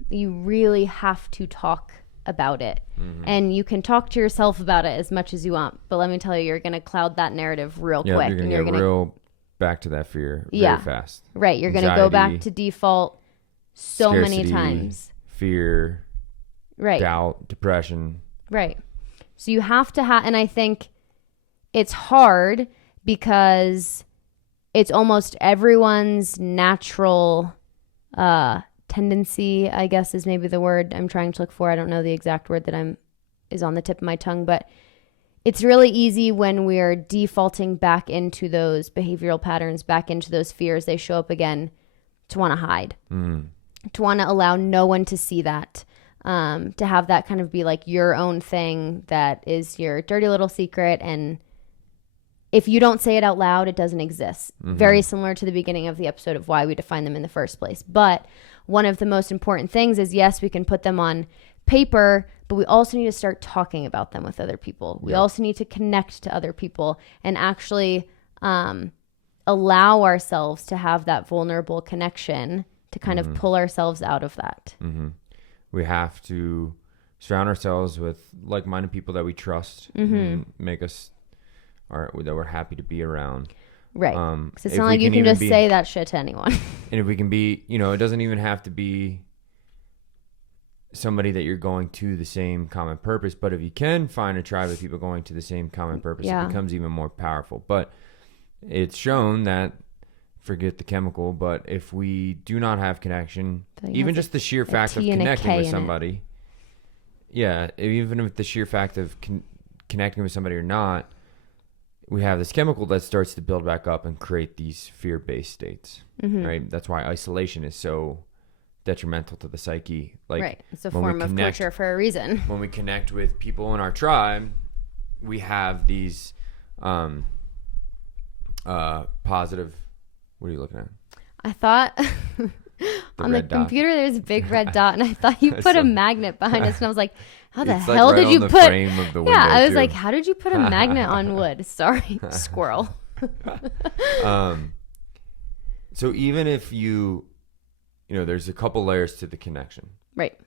You really have to talk about it. And you can talk to yourself about it as much as you want, but let me tell you, you're going to cloud that narrative real quick. You're going to get real back to that fear very fast. Right. You're going to go back to default so many times. Fear, doubt, depression. Right. So you have to and I think it's hard because it's almost everyone's natural tendency, I guess is maybe the word I'm trying to look for. I don't know the exact word that is on the tip of my tongue, but it's really easy when we're defaulting back into those behavioral patterns, back into those fears, they show up again, to want to hide, to want to allow no one to see that, to have that kind of be like your own thing that is your dirty little secret. And if you don't say it out loud, it doesn't exist. Very similar to the beginning of the episode of why we define them in the first place. But one of the most important things is, yes, we can put them on paper, but we also need to start talking about them with other people. We also need to connect to other people and actually allow ourselves to have that vulnerable connection to kind of pull ourselves out of that. We have to surround ourselves with like-minded people that we trust and make us that we're happy to be around. Right. Because it's not like you can just say that shit to anyone. And if we can be, it doesn't even have to be somebody that you're going to the same common purpose, but if you can find a tribe of people going to the same common purpose, it becomes even more powerful. But it's shown that, forget the chemical, but if we do not have connection, even just the sheer fact of connecting with somebody, even if the sheer fact of connecting with somebody or not, we have this chemical that starts to build back up and create these fear-based states, right? That's why isolation is so detrimental to the psyche. Right. It's a form of torture for a reason. When we connect with people in our tribe, we have these positive... What are you looking at? I thought on the computer there's a big red dot, and I thought you put a magnet behind us, and I was like, how the hell did you put... I was like, how did you put a magnet on wood? Sorry, squirrel. So even if there's a couple layers to the connection. Right.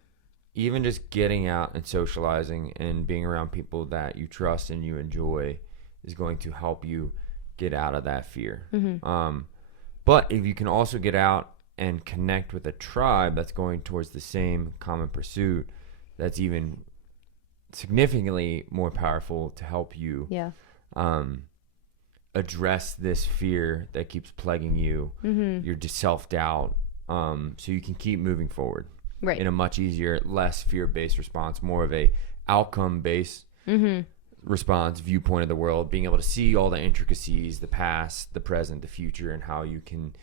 Even just getting out and socializing and being around people that you trust and you enjoy is going to help you get out of that fear. But if you can also get out and connect with a tribe that's going towards the same common pursuit, that's even significantly more powerful to help you address this fear that keeps plaguing you, your self-doubt, so you can keep moving forward in a much easier, less fear-based response, more of a outcome-based response, viewpoint of the world, being able to see all the intricacies, the past, the present, the future, and how you can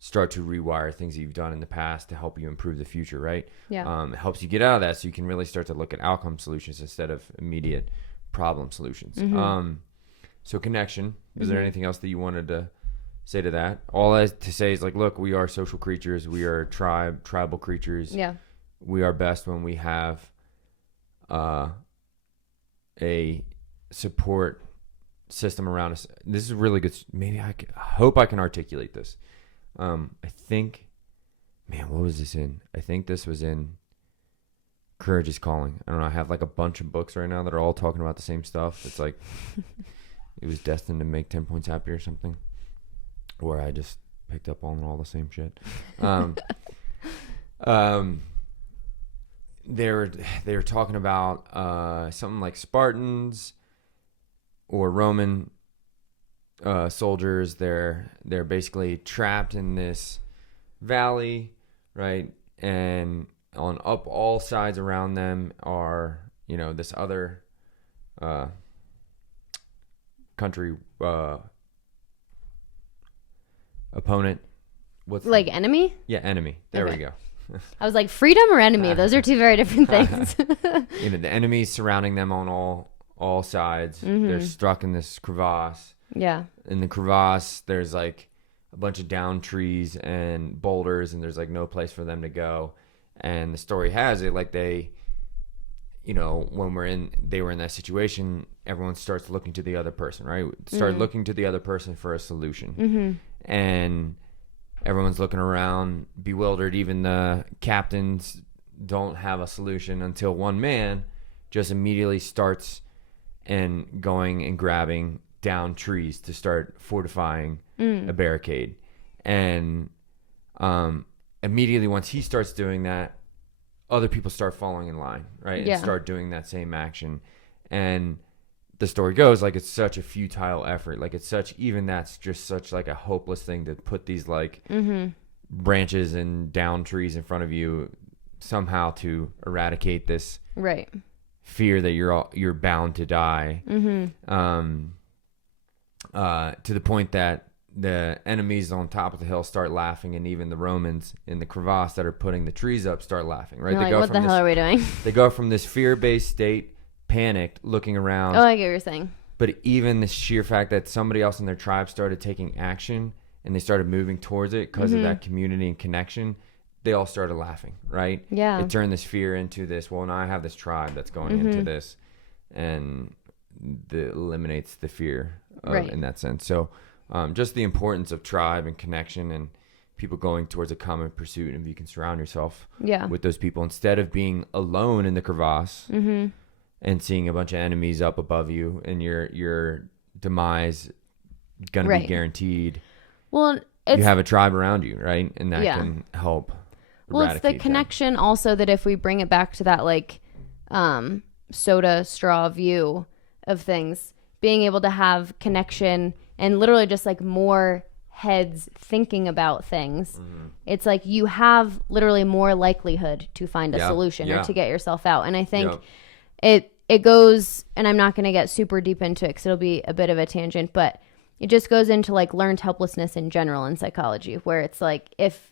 start to rewire things that you've done in the past to help you improve the future, right? It helps you get out of that so you can really start to look at outcome solutions instead of immediate problem solutions. So connection, is there anything else that you wanted to say to that? All I have to say is look, we are social creatures. We are tribal creatures. Yeah. We are best when we have a support system around us. This is really good. Maybe I hope I can articulate this. I think, what was this in? I think this was in Courage is Calling. I don't know. I have a bunch of books right now that are all talking about the same stuff. It's like it was destined to make 10 points happy or something. Or I just picked up on all the same shit. They were talking about something like Spartans or Roman soldiers. They're basically trapped in this valley, right? And on all sides around them are this other country opponent. What's enemy? Yeah, enemy. There we go. I was like, freedom or enemy? Those are two very different things. The enemies surrounding them on all sides. They're struck in this crevasse. Yeah. In the crevasse, there's a bunch of down trees and boulders, and there's no place for them to go. And the story has it like they, when they were in that situation, everyone starts looking to the other person, right? Start looking to the other person for a solution. And everyone's looking around bewildered. Even the captains don't have a solution until one man just immediately starts and going and grabbing down trees to start fortifying a barricade. And immediately once he starts doing that, other people start falling in line, right? And start doing that same action. And the story goes like it's such a futile effort. Like that's just such like a hopeless thing to put these like branches and down trees in front of you somehow to eradicate this fear that you're bound to die. To the point that the enemies on top of the hill start laughing, and even the Romans in the crevasse that are putting the trees up start laughing, right? Like, what the hell are we doing? They go from this fear-based state, panicked, looking around. Oh, I get what you're saying. But even the sheer fact that somebody else in their tribe started taking action and they started moving towards it because of that community and connection, they all started laughing, right? Yeah. It turned this fear into this, well, now I have this tribe that's going into this, and eliminates the fear in that sense. So just the importance of tribe and connection and people going towards a common pursuit, and if you can surround yourself with those people instead of being alone in the crevasse and seeing a bunch of enemies up above you and your demise going to be guaranteed. Well, you have a tribe around you, right? And that can help. Well, it's the connection also that if we bring it back to that like soda straw view of things, being able to have connection and literally just like more heads thinking about things, it's like you have literally more likelihood to find a solution or to get yourself out. And I think it goes, and I'm not going to get super deep into it because it'll be a bit of a tangent, but it just goes into like learned helplessness in general in psychology, where it's like if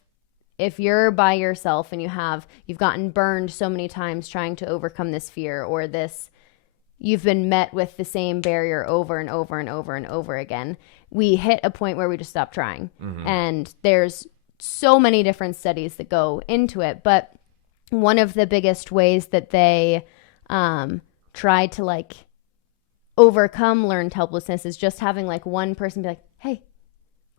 you're by yourself and you've gotten burned so many times trying to overcome this fear, or you've been met with the same barrier over and over and over and over again, we hit a point where we just stop trying. And there's so many different studies that go into it, but one of the biggest ways that they try to like overcome learned helplessness is just having like one person be like, hey,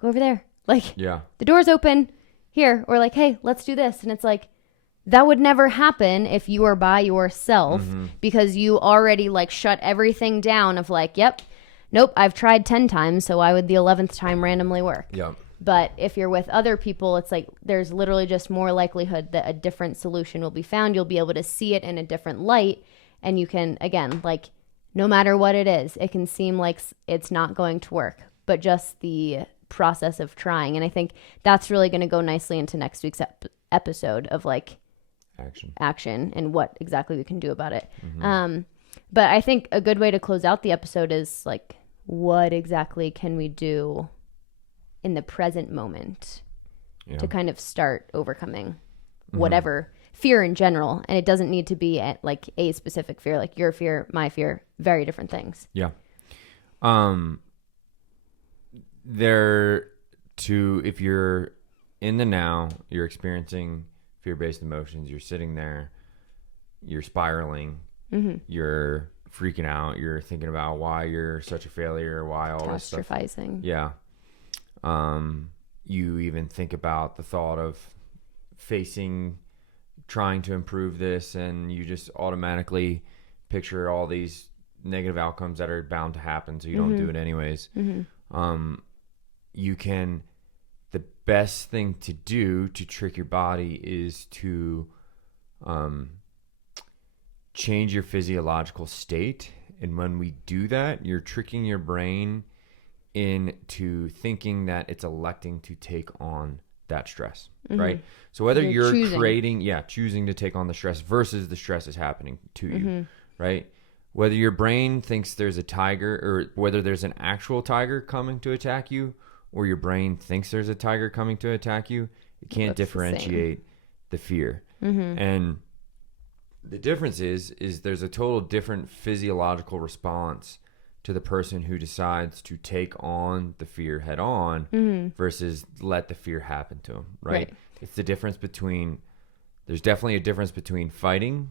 go over there, like the door's open here, or like, hey, let's do this. And it's like, that would never happen if you are by yourself, because you already like shut everything down of like, nope, I've tried 10 times, so why would the 11th time randomly work? But if you're with other people, it's like there's literally just more likelihood that a different solution will be found. You'll be able to see it in a different light, and you can, again, like, no matter what it is, it can seem like it's not going to work, but just the process of trying. And I think that's really going to go nicely into next week's episode of like action and what exactly we can do about it. But I think a good way to close out the episode is like, what exactly can we do in the present moment to kind of start overcoming whatever fear in general? And it doesn't need to be at like a specific fear, like your fear, my fear, very different things. If you're in the now, you're experiencing fear-based emotions, you're sitting there, you're spiraling, you're freaking out, you're thinking about why you're such a failure, why all this stuff. Catastrophizing. You even think about the thought of trying to improve this, and you just automatically picture all these negative outcomes that are bound to happen, so you don't do it anyways. The best thing to do to trick your body is to change your physiological state. And when we do that, you're tricking your brain into thinking that it's electing to take on that stress, right? So whether you're choosing to take on the stress versus the stress is happening to you, right? Whether your brain thinks there's a tiger, or whether there's an actual tiger coming to attack you, or your brain thinks there's a tiger coming to attack you, it can't differentiate the fear. And the difference is there's a total different physiological response to the person who decides to take on the fear head on versus let the fear happen to them, right? It's the difference between there's definitely a difference between fighting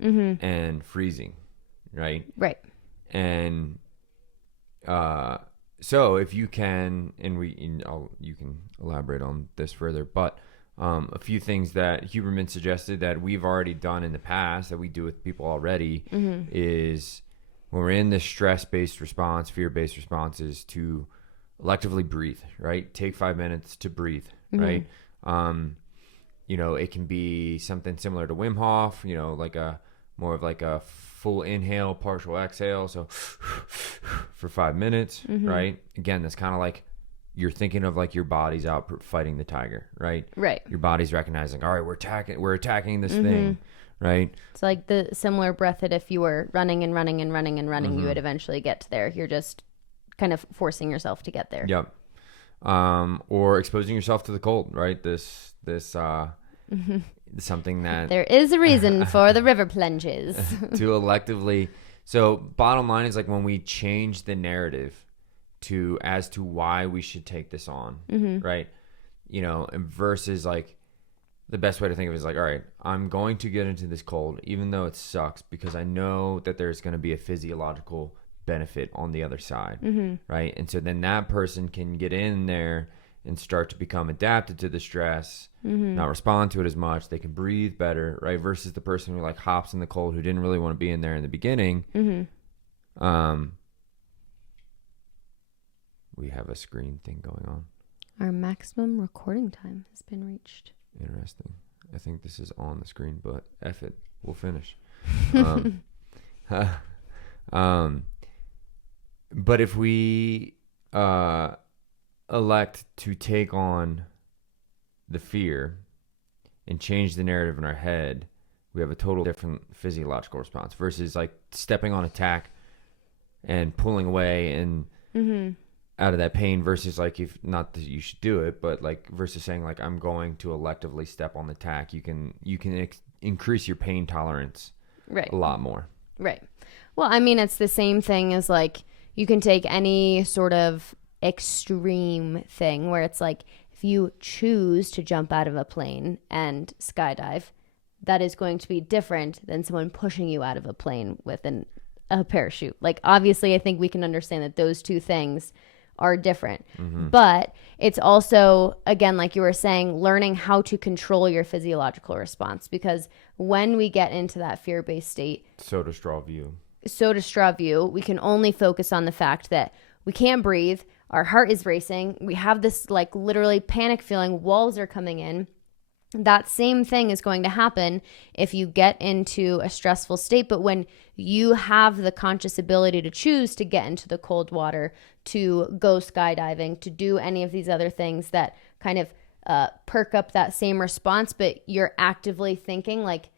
and freezing, right? Right. And so if you can, and you can elaborate on this further, but a few things that Huberman suggested that we've already done in the past that we do with people already is when we're in this stress-based response, fear-based responses, to electively breathe, right? Take 5 minutes to breathe, right? It can be something similar to Wim Hof, like more of like a full inhale, partial exhale. So for 5 minutes, right? Again, that's kind of like you're thinking of like your body's out fighting the tiger, right? Right. Your body's recognizing, all right, we're attacking this thing, right? It's like the similar breath that if you were running and running and running and running, you would eventually get to there. You're just kind of forcing yourself to get there. Yep. Or exposing yourself to the cold, right? This something that there is a reason for the river plunges. To electively. So bottom line is like when we change the narrative as to why we should take this on, right? And versus like the best way to think of it is like, all right, I'm going to get into this cold, even though it sucks, because I know that there's going to be a physiological benefit on the other side, right? And so then that person can get in there and start to become adapted to the stress, not respond to it as much. They can breathe better, right? Versus the person who like hops in the cold, who didn't really want to be in there in the beginning. We have a screen thing going on. Our maximum recording time has been reached. Interesting. I think this is on the screen, but F it. We'll finish. But if we elect to take on the fear and change the narrative in our head, we have a total different physiological response versus like stepping on attack and pulling away and out of that pain, versus like, if not that you should do it, but like versus saying like, I'm going to electively step on the attack, you can increase your pain tolerance a lot more. Right. Well, I mean, it's the same thing as like, you can take any sort of extreme thing where it's like, if you choose to jump out of a plane and skydive, that is going to be different than someone pushing you out of a plane with a parachute. Like, obviously, I think we can understand that those two things are different. But it's also, again, like you were saying, learning how to control your physiological response. Because when we get into that fear-based state, soda straw view, we can only focus on the fact that we can't breathe, our heart is racing, we have this like literally panic feeling, walls are coming in. That same thing is going to happen if you get into a stressful state. But when you have the conscious ability to choose to get into the cold water, to go skydiving, to do any of these other things that kind of perk up that same response, but you're actively thinking like,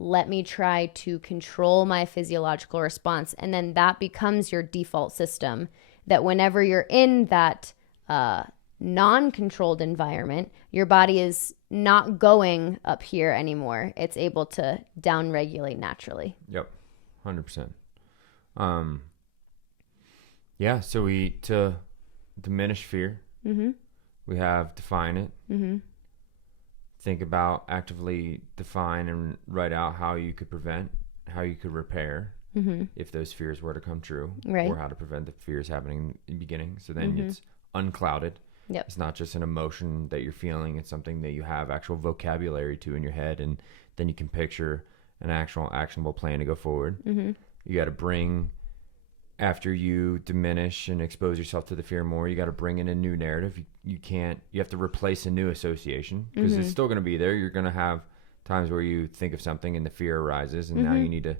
let me try to control my physiological response. And then that becomes your default system, that whenever you're in that non-controlled environment, your body is not going up here anymore. It's able to down-regulate naturally. Yep, 100%. Yeah, so to diminish fear, we have define it. Think about, actively define and write out how you could prevent, how you could repair if those fears were to come true, or how to prevent the fears happening in the beginning. So then it's unclouded. Yep. It's not just an emotion that you're feeling. It's something that you have actual vocabulary to in your head, and then you can picture an actual actionable plan to go forward. You got to bring, after you diminish and expose yourself to the fear more, you got to bring in a new narrative. You have to replace a new association, because it's still going to be there. You're going to have times where you think of something and the fear arises, and now you need to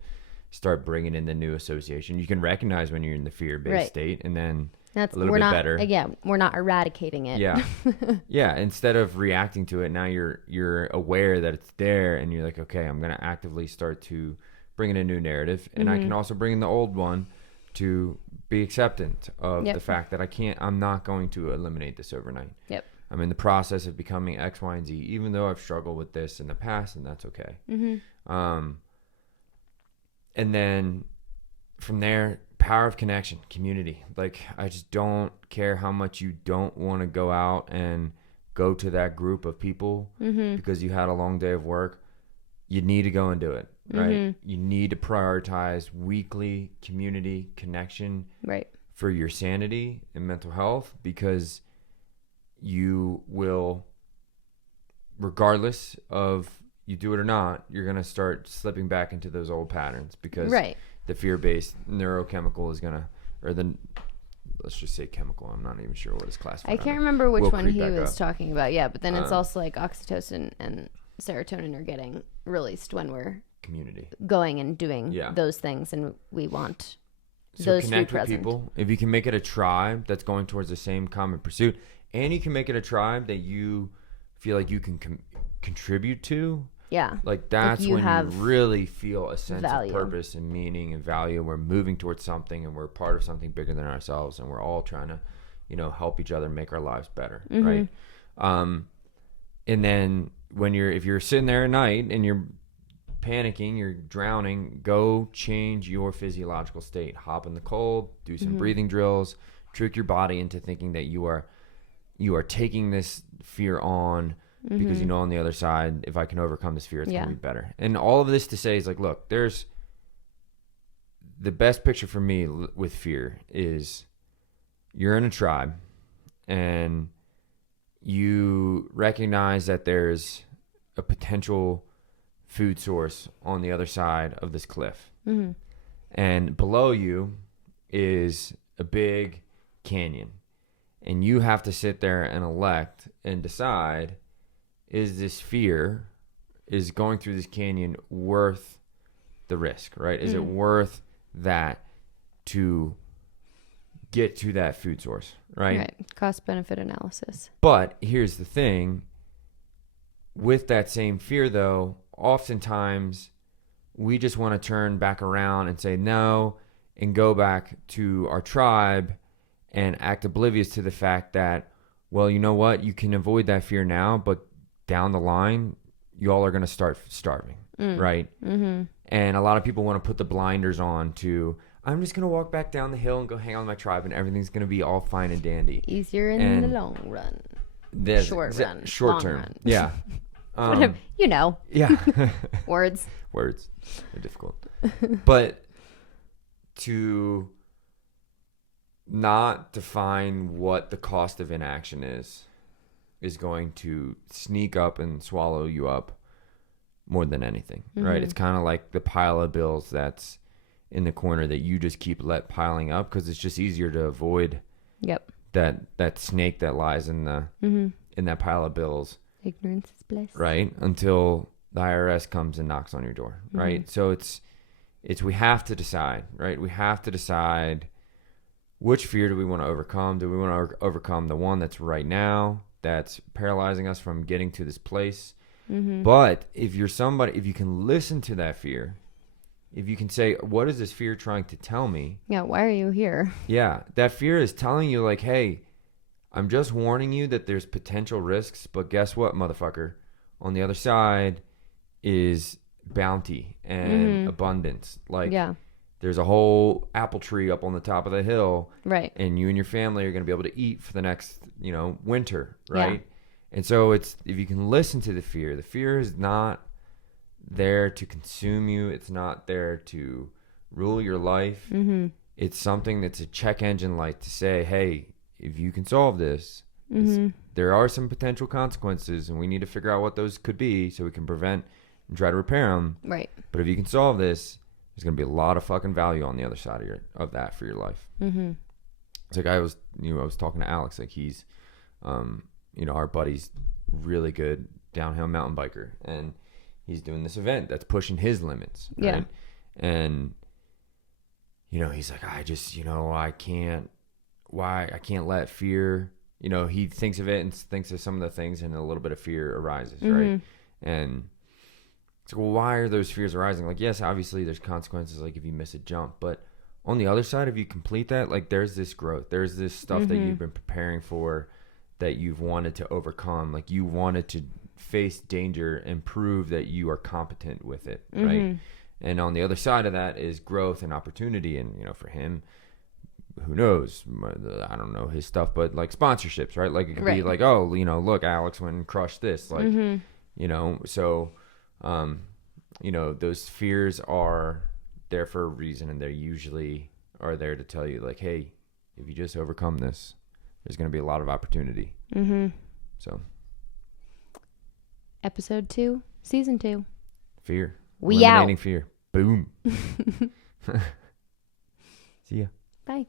start bringing in the new association. You can recognize when you're in the fear-based state, and then a little bit better. Yeah, we're not eradicating it. Yeah. Yeah, instead of reacting to it, now you're aware that it's there, and you're like, okay, I'm going to actively start to bring in a new narrative, and I can also bring in the old one to be acceptant of the fact that I'm not going to eliminate this overnight. Yep. I'm in the process of becoming X, Y, and Z, even though I've struggled with this in the past, and that's okay. And then from there, power of connection, community. Like, I just don't care how much you don't want to go out and go to that group of people because you had a long day of work. you need to go and do it, right? Mm-hmm. You need to prioritize weekly community connection Right. for your sanity and mental health, because you will, regardless of you do it or not, you're going to start slipping back into those old patterns, because the fear-based neurochemical is going to, or the, let's just say chemical, I'm not even sure what it's classified. I can't remember which one he was up. talking about. Yeah, but then it's also like oxytocin and serotonin are getting released when we're community going and doing those things, and we want those to be connect with present. people. If you can make it a tribe that's going towards the same common pursuit, and you can make it a tribe that you feel like you can contribute to, like that's you when have you really feel a sense value. of purpose and meaning and value. We're moving towards something, and we're part of something bigger than ourselves, and we're all trying to, help each other make our lives better, right? And then if you're sitting there at night and you're panicking, you're drowning, go change your physiological state. Hop in the cold, do some breathing drills, trick your body into thinking that you are taking this fear on, because on the other side, if I can overcome this fear, it's going to be better. And all of this to say is like, look, there's the best picture for me with fear is you're in a tribe and you recognize that there's a potential food source on the other side of this cliff. And below you is a big canyon. And you have to sit there and elect and decide, is this fear, is going through this canyon worth the risk, right? Is it worth that to get to that food source, right? Cost-benefit analysis. But here's the thing. With that same fear, though, oftentimes we just want to turn back around and say no and go back to our tribe and act oblivious to the fact that, well, you know what? You can avoid that fear now, but down the line, y'all are going to start starving, right? And a lot of people want to put the blinders on to, I'm just going to walk back down the hill and go hang out with my tribe, and everything's going to be all fine and dandy. Easier in the long run. Short term. Run. Yeah. Whatever, Yeah. Words. They're difficult. But to not define what the cost of inaction is going to sneak up and swallow you up more than anything, right? It's kind of like the pile of bills that's in the corner that you just keep piling up, because it's just easier to avoid that snake that lies in the in that pile of bills. Ignorance is bliss. Right? Until the IRS comes and knocks on your door, right? So it's we have to decide, right? We have to decide, which fear do we want to overcome? Do we want to overcome the one that's right now, that's paralyzing us from getting to this place? But if you can listen to that fear, if you can say, what is this fear trying to tell me? Yeah, why are you here? Yeah, that fear is telling you like, hey, I'm just warning you that there's potential risks, but guess what, motherfucker? On the other side is bounty and abundance. Like, there's a whole apple tree up on the top of the hill, right? And you and your family are going to be able to eat for the next, winter, right? And so if you can listen to the fear is not there to consume you. It's not there to rule your life. It's something that's a check engine light to say, hey, if you can solve this, there are some potential consequences, and we need to figure out what those could be so we can prevent and try to repair them. Right. But if you can solve this, there's going to be a lot of fucking value on the other side of that for your life. It's like I was talking to Alex, like he's, our buddy's really good downhill mountain biker, and he's doing this event that's pushing his limits. Right? And, he's like, I can't let fear, he thinks of it and thinks of some of the things, and a little bit of fear arises, right? And it's like, well, why are those fears arising? Like, yes, obviously there's consequences, like if you miss a jump, but on the other side, if you complete that, like there's this growth, there's this stuff that you've been preparing for, that you've wanted to overcome. Like you wanted to face danger and prove that you are competent with it, right? And on the other side of that is growth and opportunity. And, for him, who knows? I don't know his stuff, but like sponsorships, right? Like it could be like, oh, look, Alex went and crushed this. Like, so those fears are there for a reason, and they usually are there to tell you, like, hey, if you just overcome this, there's going to be a lot of opportunity. Mm-hmm. So, episode 2, season 2. Fear. We Eliminating out. fear. Boom. See ya. Bye.